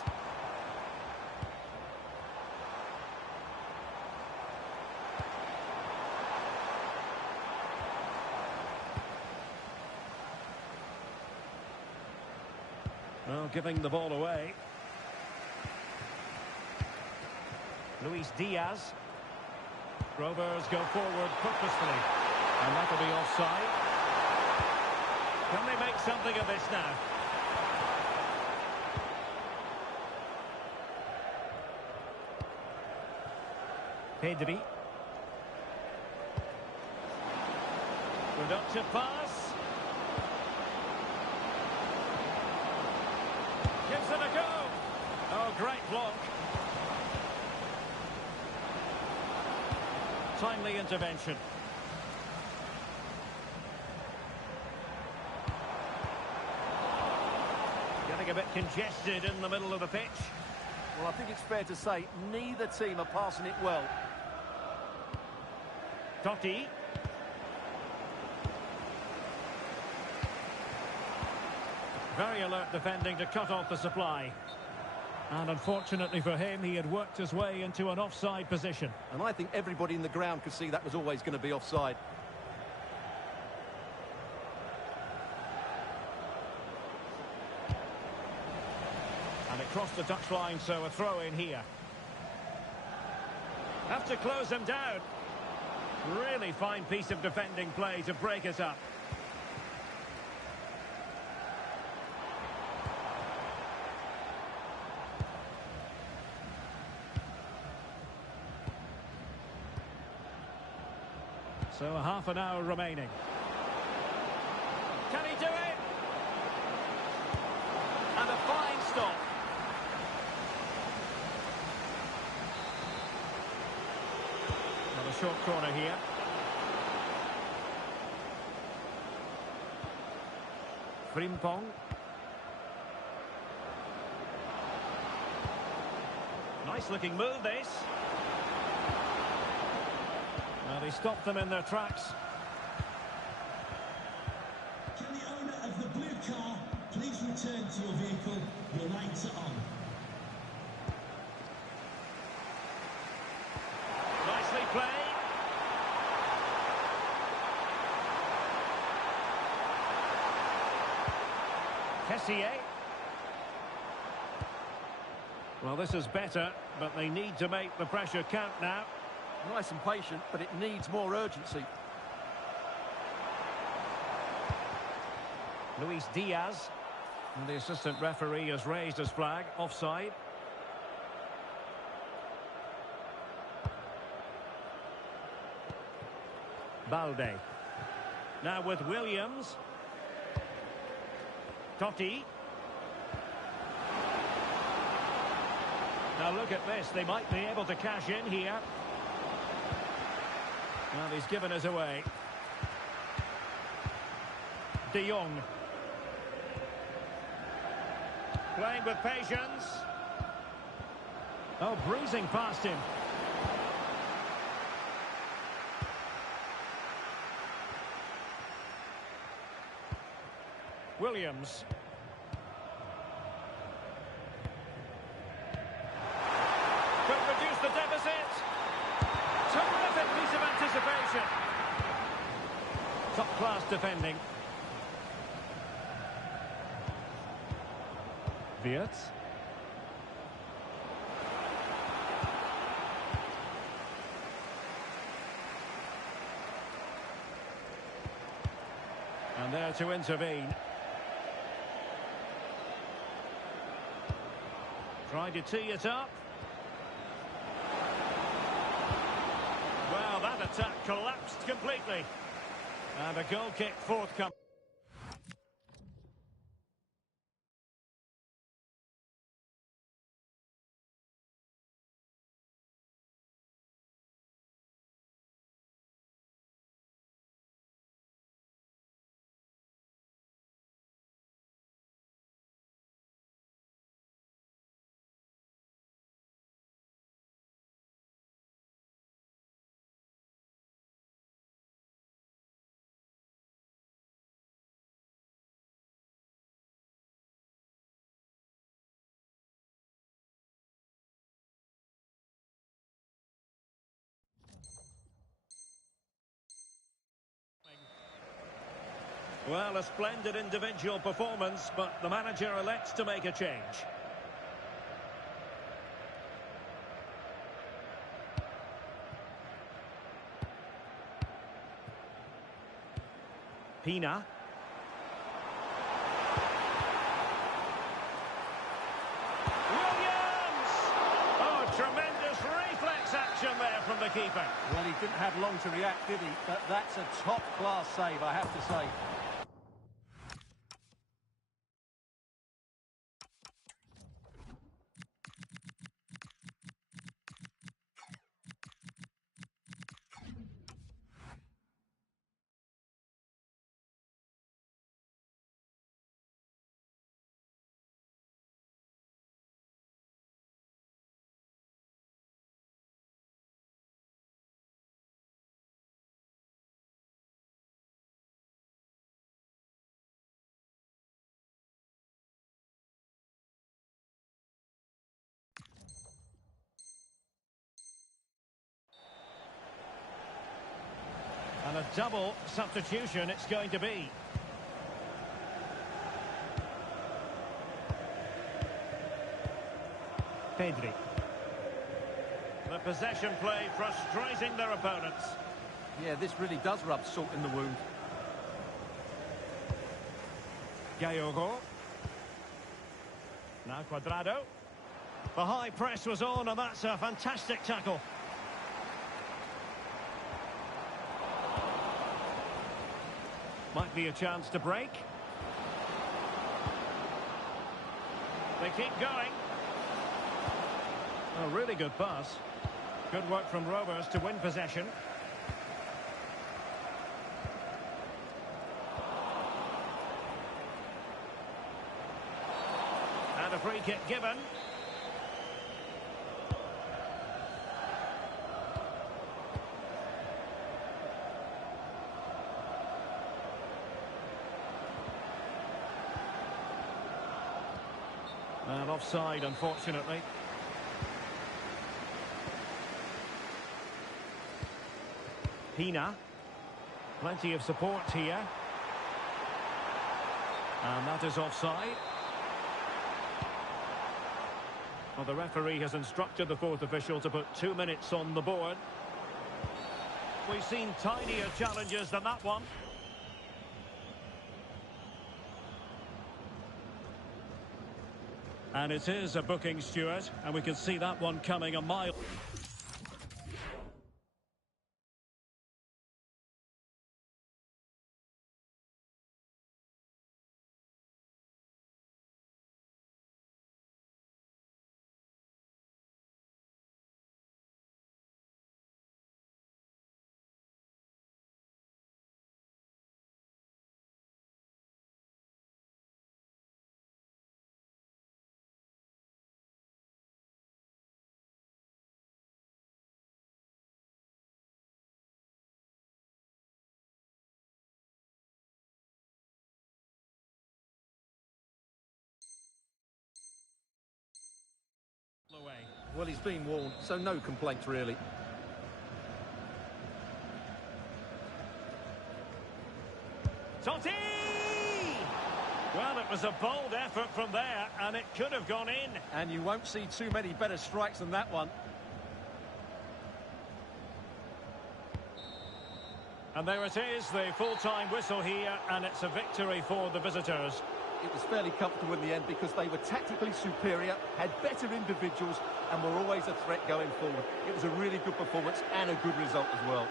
Well, giving the ball away. Luis Diaz. Rovers go forward purposefully. And that'll be offside. Can they make something of this now? Pedri. Productive pass. Gives it a go. Oh, great block. Timely intervention. Getting a bit congested in the middle of the pitch. Well, I think it's fair to say neither team are passing it well. Totti. Very alert defending to cut off the supply. And unfortunately for him, he had worked his way into an offside position. And I think everybody in the ground could see that was always going to be offside. And it crossed the touchline, so a throw in here. Have to close him down. Really fine piece of defending play to break us up. So a half an hour remaining. Can he do it? And a fine stop. Another short corner here. Frimpong. Nice looking move this. Well, he stopped them in their tracks. Can the owner of the blue car please return to your vehicle? Your lights are on. Nicely played. Kessié. Well, this is better, but they need to make the pressure count now. Nice and patient, but it needs more urgency. Luis Diaz. And the assistant referee has raised his flag. Offside. Balde. Now with Williams. Totti. Now look at this. They might be able to cash in here. Well, he's given us away. De Jong. Playing with patience. Oh, breezing past him. Williams. Could reduce the deficit. Terrific piece of anticipation. Top-class defending. Wirtz. And there to intervene. Tried to tee it up. Well, that attack collapsed completely. And a goal kick forthcoming. Well, a splendid individual performance, but the manager elects to make a change. Pina. Williams! Oh, tremendous reflex action there from the keeper. Well, he didn't have long to react, did he? But that's a top-class save, I have to say. And a double substitution it's going to be. Pedri. The possession play frustrating their opponents. Yeah, this really does rub salt in the wound. Gayogo. Now Cuadrado. The high press was on, and that's a fantastic tackle. Might be a chance to break. They keep going. A really good pass. Good work from Rovers to win possession. And a free kick given. And offside, unfortunately. Pina. Plenty of support here. And that is offside. Well, the referee has instructed the fourth official to put 2 minutes on the board. We've seen tinier challenges than that one. And it is a booking, Stuart, and we can see that one coming a mile. Well, he's been warned, so no complaints really. Totti! Well, it was a bold effort from there, and it could have gone in. And you won't see too many better strikes than that one. And there it is, the full-time whistle here, and it's a victory for the visitors. It was fairly comfortable in the end because they were tactically superior, had better individuals, and were always a threat going forward. It was a really good performance and a good result as well.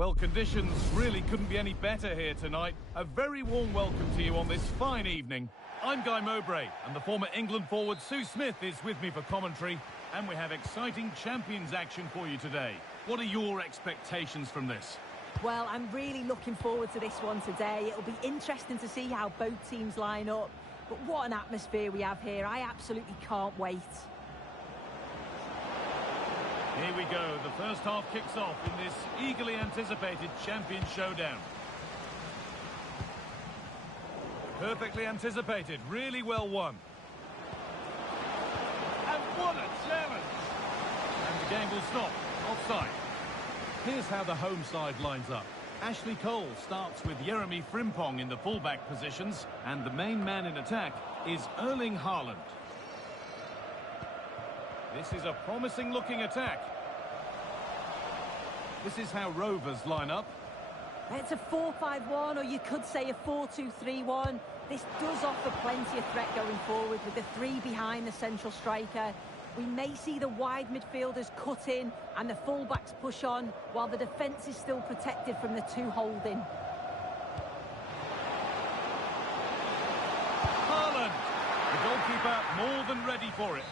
Well, conditions really couldn't be any better here tonight. A very warm welcome to you on this fine evening. I'm Guy Mowbray, and the former England forward Sue Smith is with me for commentary, and we have exciting Champions action for you today. What are your expectations from this? Well, I'm really looking forward to this one today. It'll be interesting to see how both teams line up. But what an atmosphere we have here. I absolutely can't wait. Here we go. The first half kicks off in this eagerly anticipated Champions showdown. Perfectly anticipated. Really well won. And what a challenge! And the game will stop. Offside. Here's how the home side lines up. Ashley Cole starts with Jeremy Frimpong in the fullback positions, and the main man in attack is Erling Haaland. This is a promising looking attack. This is how Rovers line up. It's a 4-5-1, or you could say a 4-2-3-1. This does offer plenty of threat going forward with the three behind the central striker. We may see the wide midfielders cut in and the fullbacks push on, while the defence is still protected from the two holding. Haaland! The goalkeeper more than ready for it.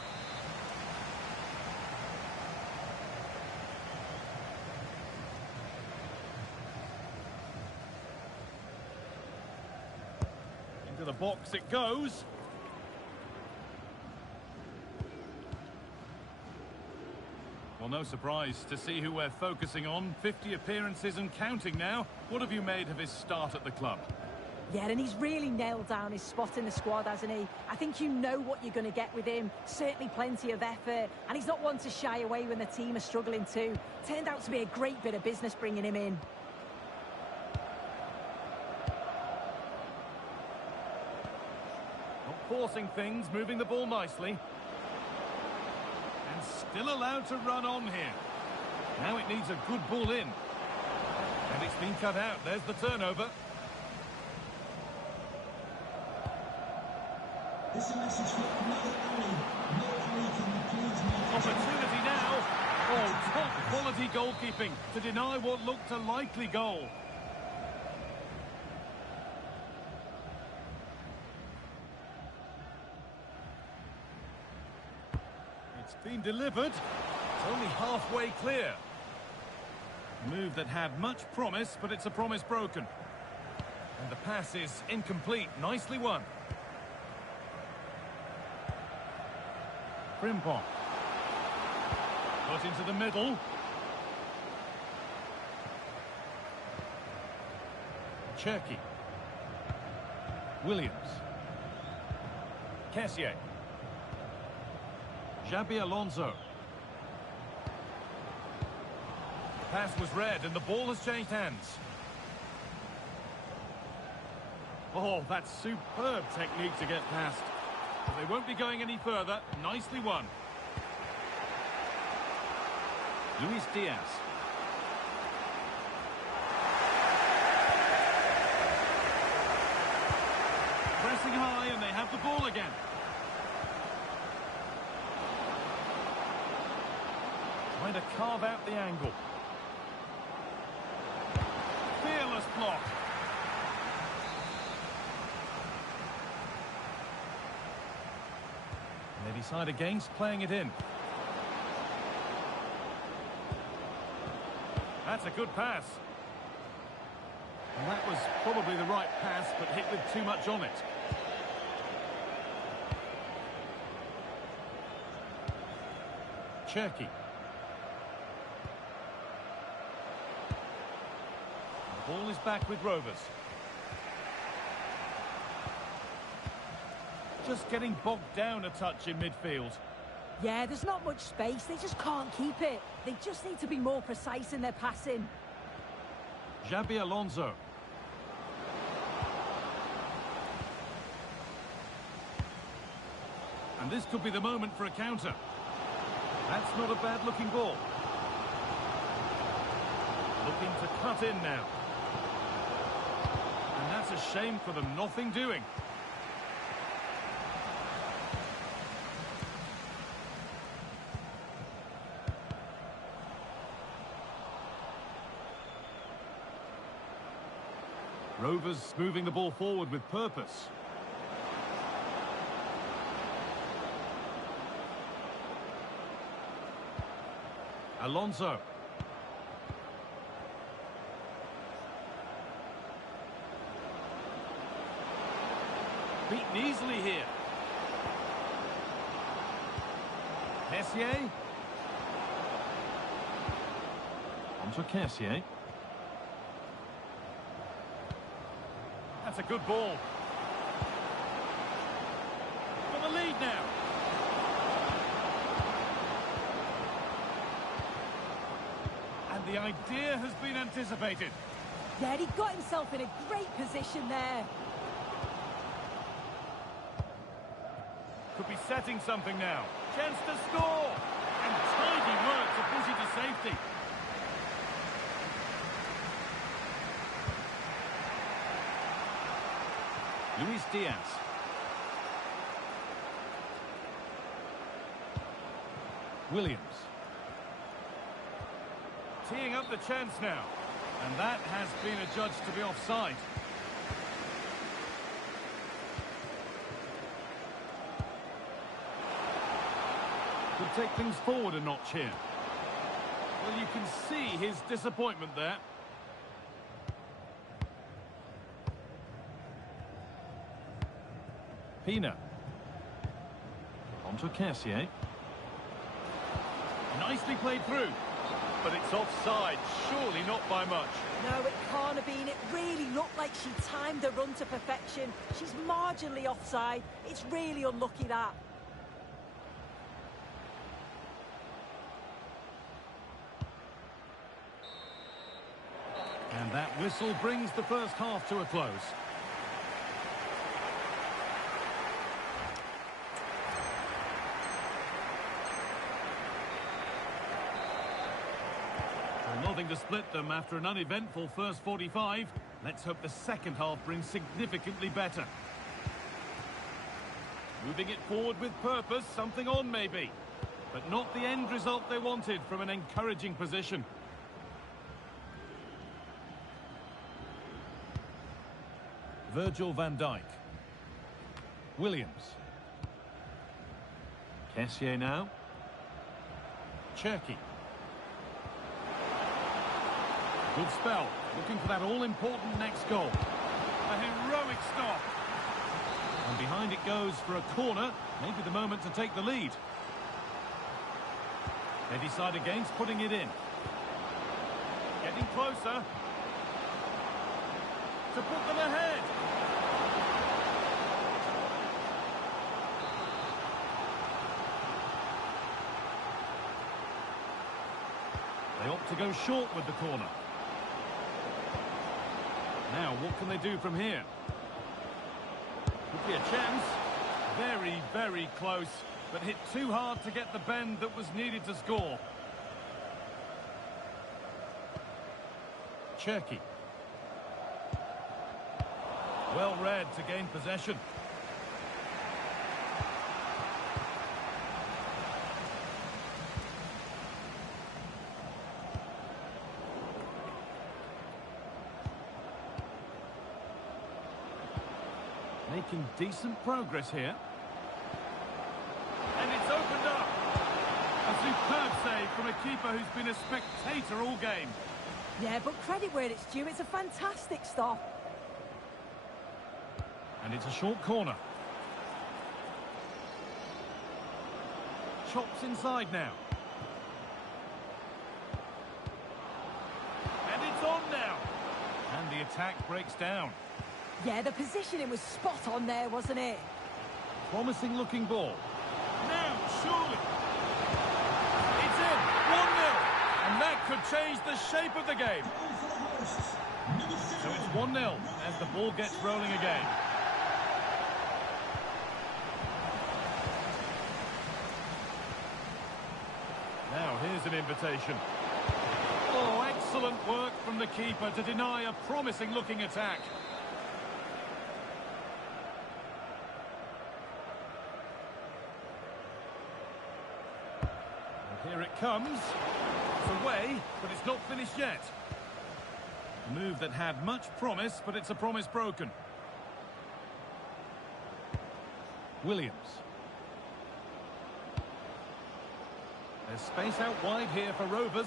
Into the box it goes. Well, no surprise to see who we're focusing on. 50 appearances and counting now. What have you made of his start at the club? Yeah, and he's really nailed down his spot in the squad, hasn't he? I think you know what you're going to get with him. Certainly plenty of effort, and he's not one to shy away when the team are struggling too. Turned out to be a great bit of business bringing him in. Not forcing things, moving the ball nicely. And still allowed to run on here. Now it needs a good ball in. And it's been cut out. There's the turnover. This is a message for no Ali. No Ali, can you please make Opportunity now. Oh, top quality goalkeeping to deny what looked a likely goal. It's been delivered. It's only halfway clear. A move that had much promise, but it's a promise broken. And the pass is incomplete. Nicely won. Frimpong. Put into the middle. Cherki. Williams. Kessié. Xabi Alonso. Pass was read and the ball has changed hands. Oh, that's superb technique to get past. But they won't be going any further. Nicely won. Luis Diaz. Pressing high and they have the ball again. Trying to carve out the angle. Fearless block. And they decide against playing it in. That's a good pass. And that was probably the right pass, but hit with too much on it. Cherki. The ball is back with Rovers. Just getting bogged down a touch in midfield. Yeah, there's not much space. They just can't keep it. They just need to be more precise in their passing. Xabi Alonso. And this could be the moment for a counter. That's not a bad-looking ball. Looking to cut in now. And that's a shame for them. Nothing doing. Rovers moving the ball forward with purpose. Alonso. Beaten easily here. Kessié. Onto Kessié. That's a good ball. For the lead now. And the idea has been anticipated. Yeah, he got himself in a great position there. Could be setting something now. Chance to score. And tidy work to push it to safety. Luis Diaz. Williams. Teeing up the chance now. And that has been adjudged to be offside. Could take things forward a notch here. Well, you can see his disappointment there. Pina. Onto Kessié. Nicely played through. But it's offside, surely not by much. No, it can't have been. It really looked like she timed the run to perfection. She's marginally offside. It's really unlucky, that. And that whistle brings the first half to a close. Well, nothing to split them after an uneventful first 45. Let's hope the second half brings significantly better. Moving it forward with purpose, something on maybe. But not the end result they wanted from an encouraging position. Virgil van Dijk. Williams. Kessié now. Cherki. Good spell. Looking for that all-important next goal. A heroic stop. And behind it goes for a corner. Maybe the moment to take the lead. They decide against putting it in. Getting closer. To put them ahead. They opt to go short with the corner. Now, what can they do from here? Could be a chance. Very, very close, but hit too hard to get the bend that was needed to score. Cherki. Well read to gain possession. Making decent progress here. And it's opened up. A superb save from a keeper who's been a spectator all game. Yeah, but credit where it's due. It's a fantastic stop. And it's a short corner. Chops inside now. And it's on now. And the attack breaks down. Yeah, the positioning was spot on there, wasn't it? Promising looking ball. Now, surely. It's in. 1-0. And that could change the shape of the game. So it's 1-0 as the ball gets rolling again. Now, here's an invitation. Oh, excellent work from the keeper to deny a promising looking attack. Here it comes. It's away, but it's not finished yet. A move that had much promise, but it's a promise broken. Williams. There's space out wide here for Rovers.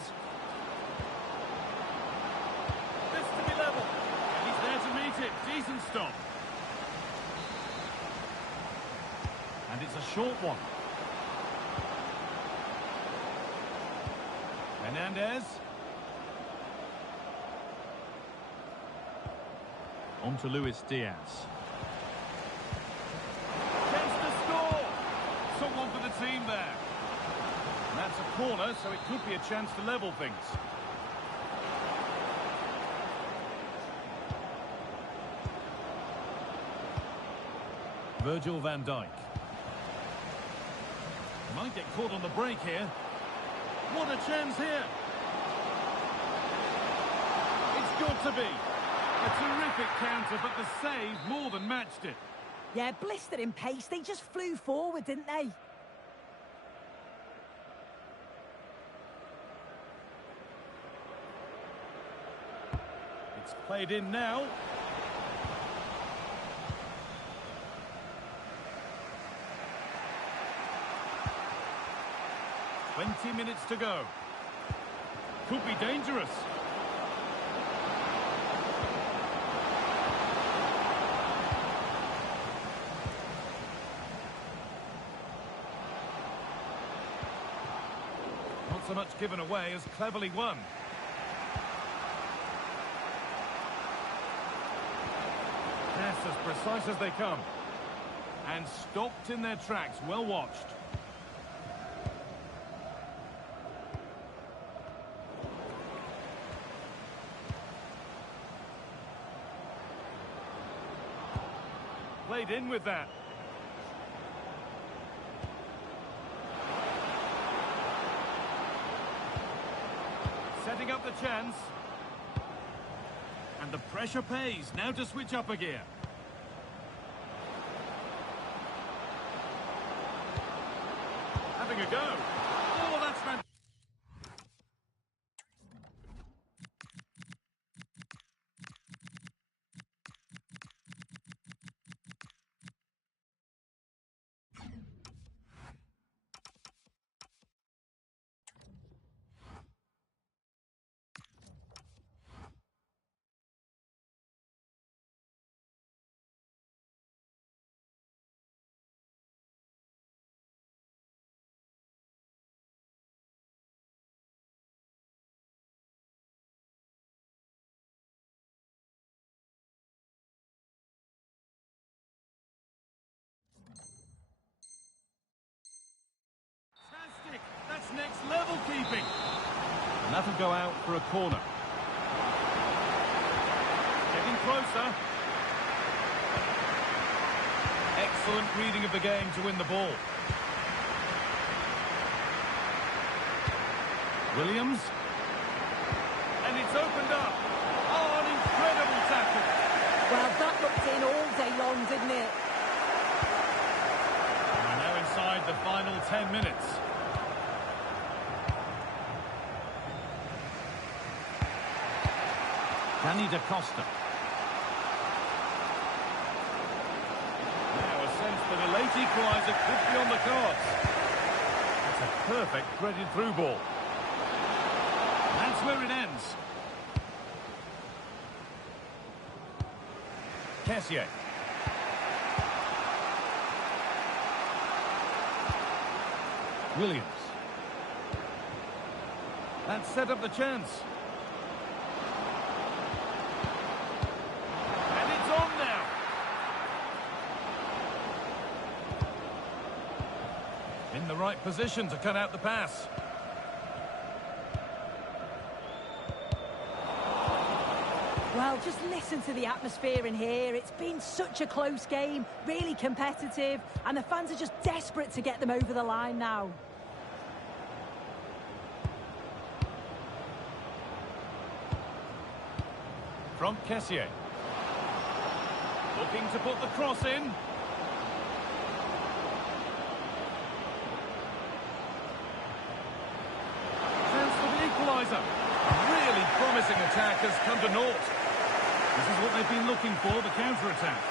This to be level. And he's there to meet it. Decent stop. And it's a short one. Hernandez. On to Luis Diaz. Chance to score! Someone for the team there. And that's a corner, so it could be a chance to level things. Virgil van Dijk. Might get caught on the break here. What a chance here. It's got to be. A terrific counter, but the save more than matched it. Yeah, blistering pace. They just flew forward, didn't they? It's played in now. "20 minutes to go. Could be dangerous. Not so much given away as cleverly won. Pass as precise as they come. And stopped in their tracks. Well watched. Played in with that. Setting up the chance. And the pressure pays. Now to switch up a gear. Having a go. Oh, that's fantastic. That's next level keeping. And that'll go out for a corner. Getting closer. Excellent reading of the game to win the ball. Williams. And it's opened up. Oh, an incredible tackle. Well, that looked in all day long, didn't it? We're now inside the final 10 minutes. Danny da Costa. Now a sense that a late equaliser could be on the cards. That's a perfect threaded through ball. That's where it ends. Kessié. Williams. That set up the chance. And it's on now. In the right position to cut out the pass. Well, just listen to the atmosphere in here. It's been such a close game, really competitive, and the fans are just desperate to get them over the line now. From Kessié. Looking to put the cross in. Chance for the equaliser. Really promising. promising attack has come to naught. This is what they've been looking for, the counter-attack.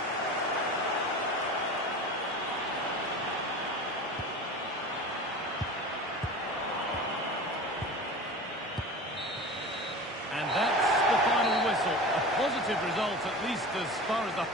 And that's the final whistle. A positive result, at least as far as the...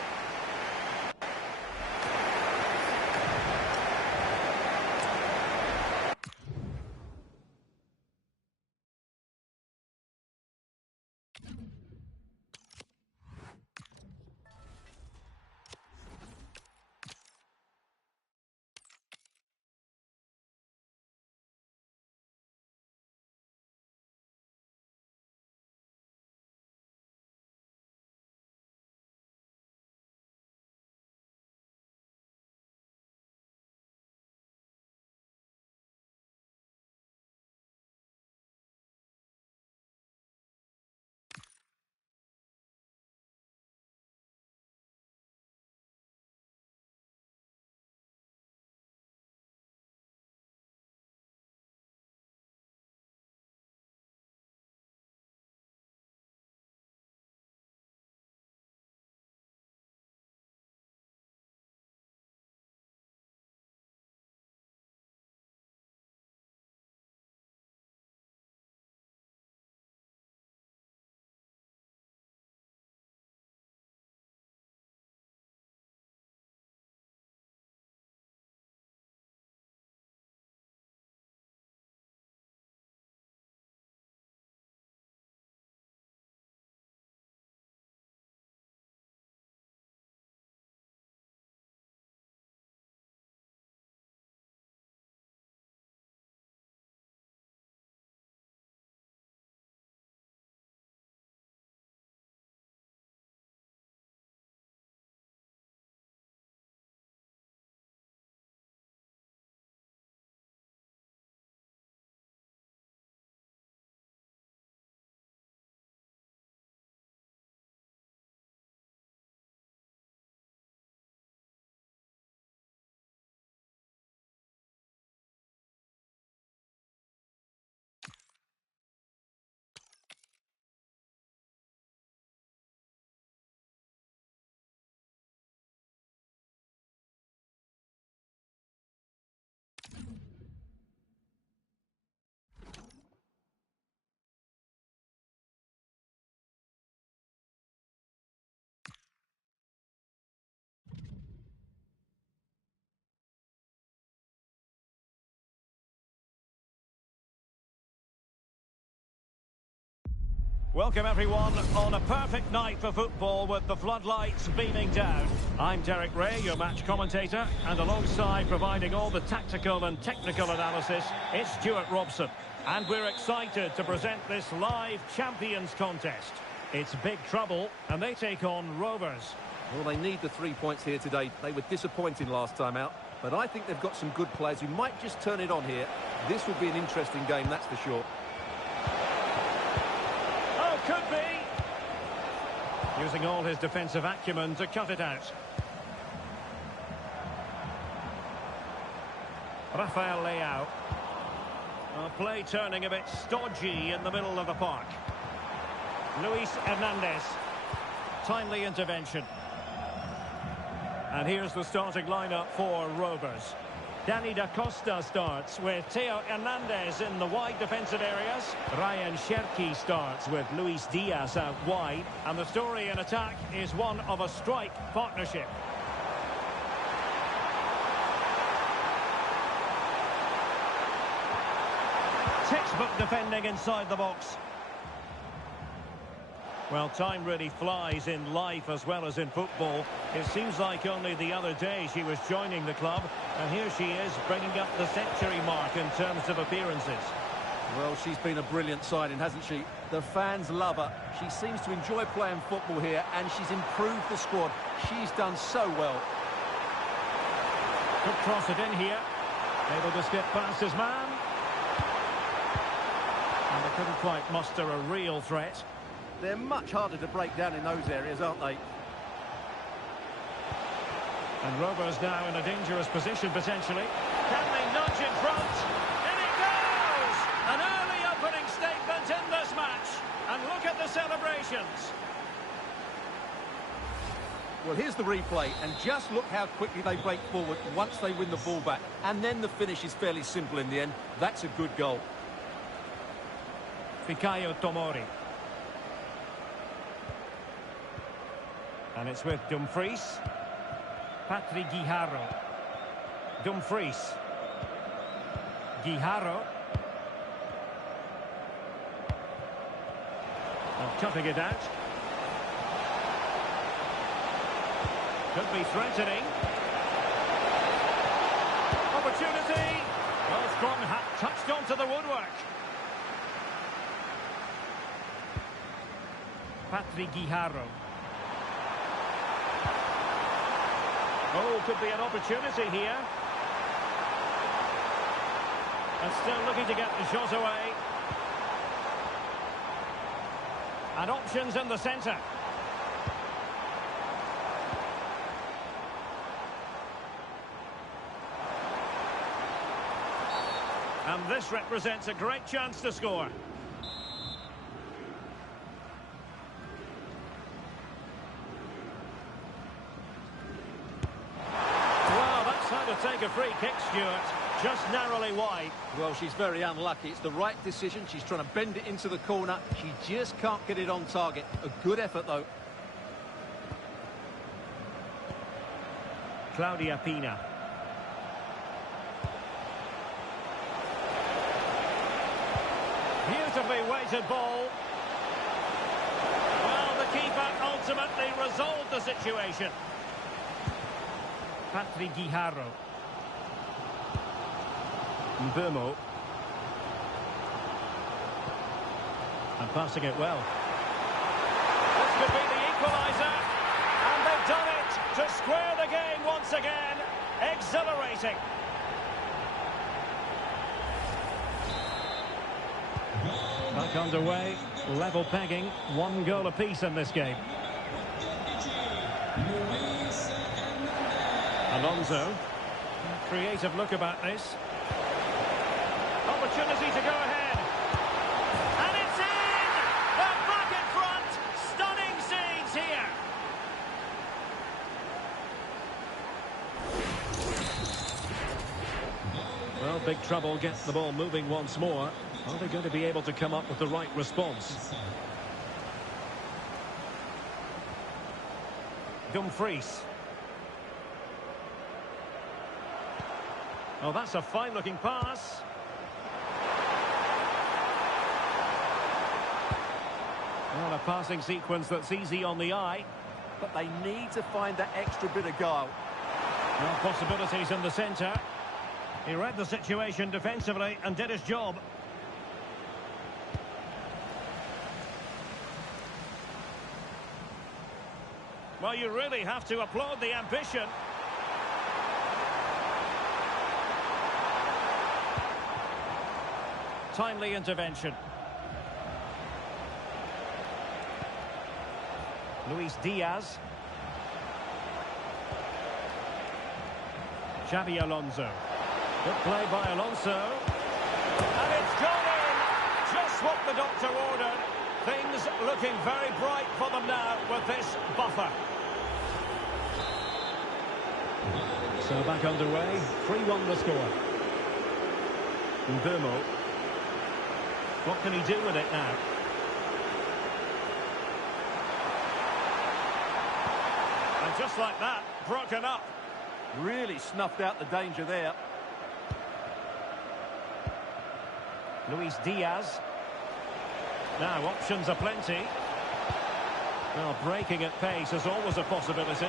Welcome everyone on a perfect night for football with the floodlights beaming down. I'm Derek Ray, your match commentator, and alongside providing all the tactical and technical analysis, it's Stuart Robson. And we're excited to present this live Champions contest. It's big trouble, and they take on Rovers. Well, they need the 3 points here today. They were disappointing last time out, but I think they've got some good players who might just turn it on here. This will be an interesting game, that's for sure. Could be. Using all his defensive acumen to cut it out. Rafael Leao. Play turning a bit stodgy in the middle of the park. Luis Hernandez. Timely intervention. And here's the starting lineup for Rovers. Danny Da Costa starts with Theo Hernandez in the wide defensive areas. Ryan Cherki starts with Luis Diaz out wide. And the story in attack is one of a strike partnership. Textbook defending inside the box. Well, time really flies in life as well as in football. It seems like only the other day she was joining the club, and here she is bringing up the century mark in terms of appearances. Well, she's been a brilliant signing, hasn't she? The fans love her. She seems to enjoy playing football here, and she's improved the squad. She's done so well. Could cross it in here. Able to skip past his man. And they couldn't quite muster a real threat. They're much harder to break down in those areas, aren't they? And Rovers now in a dangerous position, potentially. Can they nudge in front? In it goes! An early opening statement in this match. And look at the celebrations. Well, here's the replay, and just look how quickly they break forward once they win the ball back. And then the finish is fairly simple in the end. That's a good goal. Fikayo Tomori. And it's with Dumfries. Patrick Guijarro. Dumfries. Guijarro. Cutting it out. Could be threatening. Opportunity. Well, Strong touched onto the woodwork. Patrick Guijarro. Oh, could be an opportunity here. And still looking to get the shot away. And options in the centre. And this represents a great chance to score. Well, that's how to take a free kick, Stuart. Just narrowly wide. Well, she's very unlucky. It's the right decision. She's trying to bend it into the corner. She just can't get it on target. A good effort, though. Claudia Pina. Beautifully weighted ball. Well, the keeper ultimately resolved the situation. Patrick Guijarro. Mbeumo. And passing it well. This could be the equaliser. And they've done it to square the game once again. Exhilarating. Back underway, level pegging, 1 goal apiece in this game. Alonso, creative look about this. Opportunity to go ahead. And it's in! They're back in front! Stunning scenes here! Well, big trouble gets the ball moving once more. Are they going to be able to come up with the right response? Dumfries. Oh, that's a fine-looking pass. Well, a passing sequence that's easy on the eye. But they need to find that extra bit of guile. No possibilities in the centre. He read the situation defensively and did his job. Well, you really have to applaud the ambition. Timely intervention. Luis Diaz. Xabi Alonso. Good play by Alonso. And it's gone in! Just what the doctor ordered. Things looking very bright for them now with this buffer. So back underway, 3-1 the score. Mbeumo. What can he do with it now? And just like that, broken up. Really snuffed out the danger there. Luis Diaz. Now, options are plenty. Well, breaking at pace is always a possibility.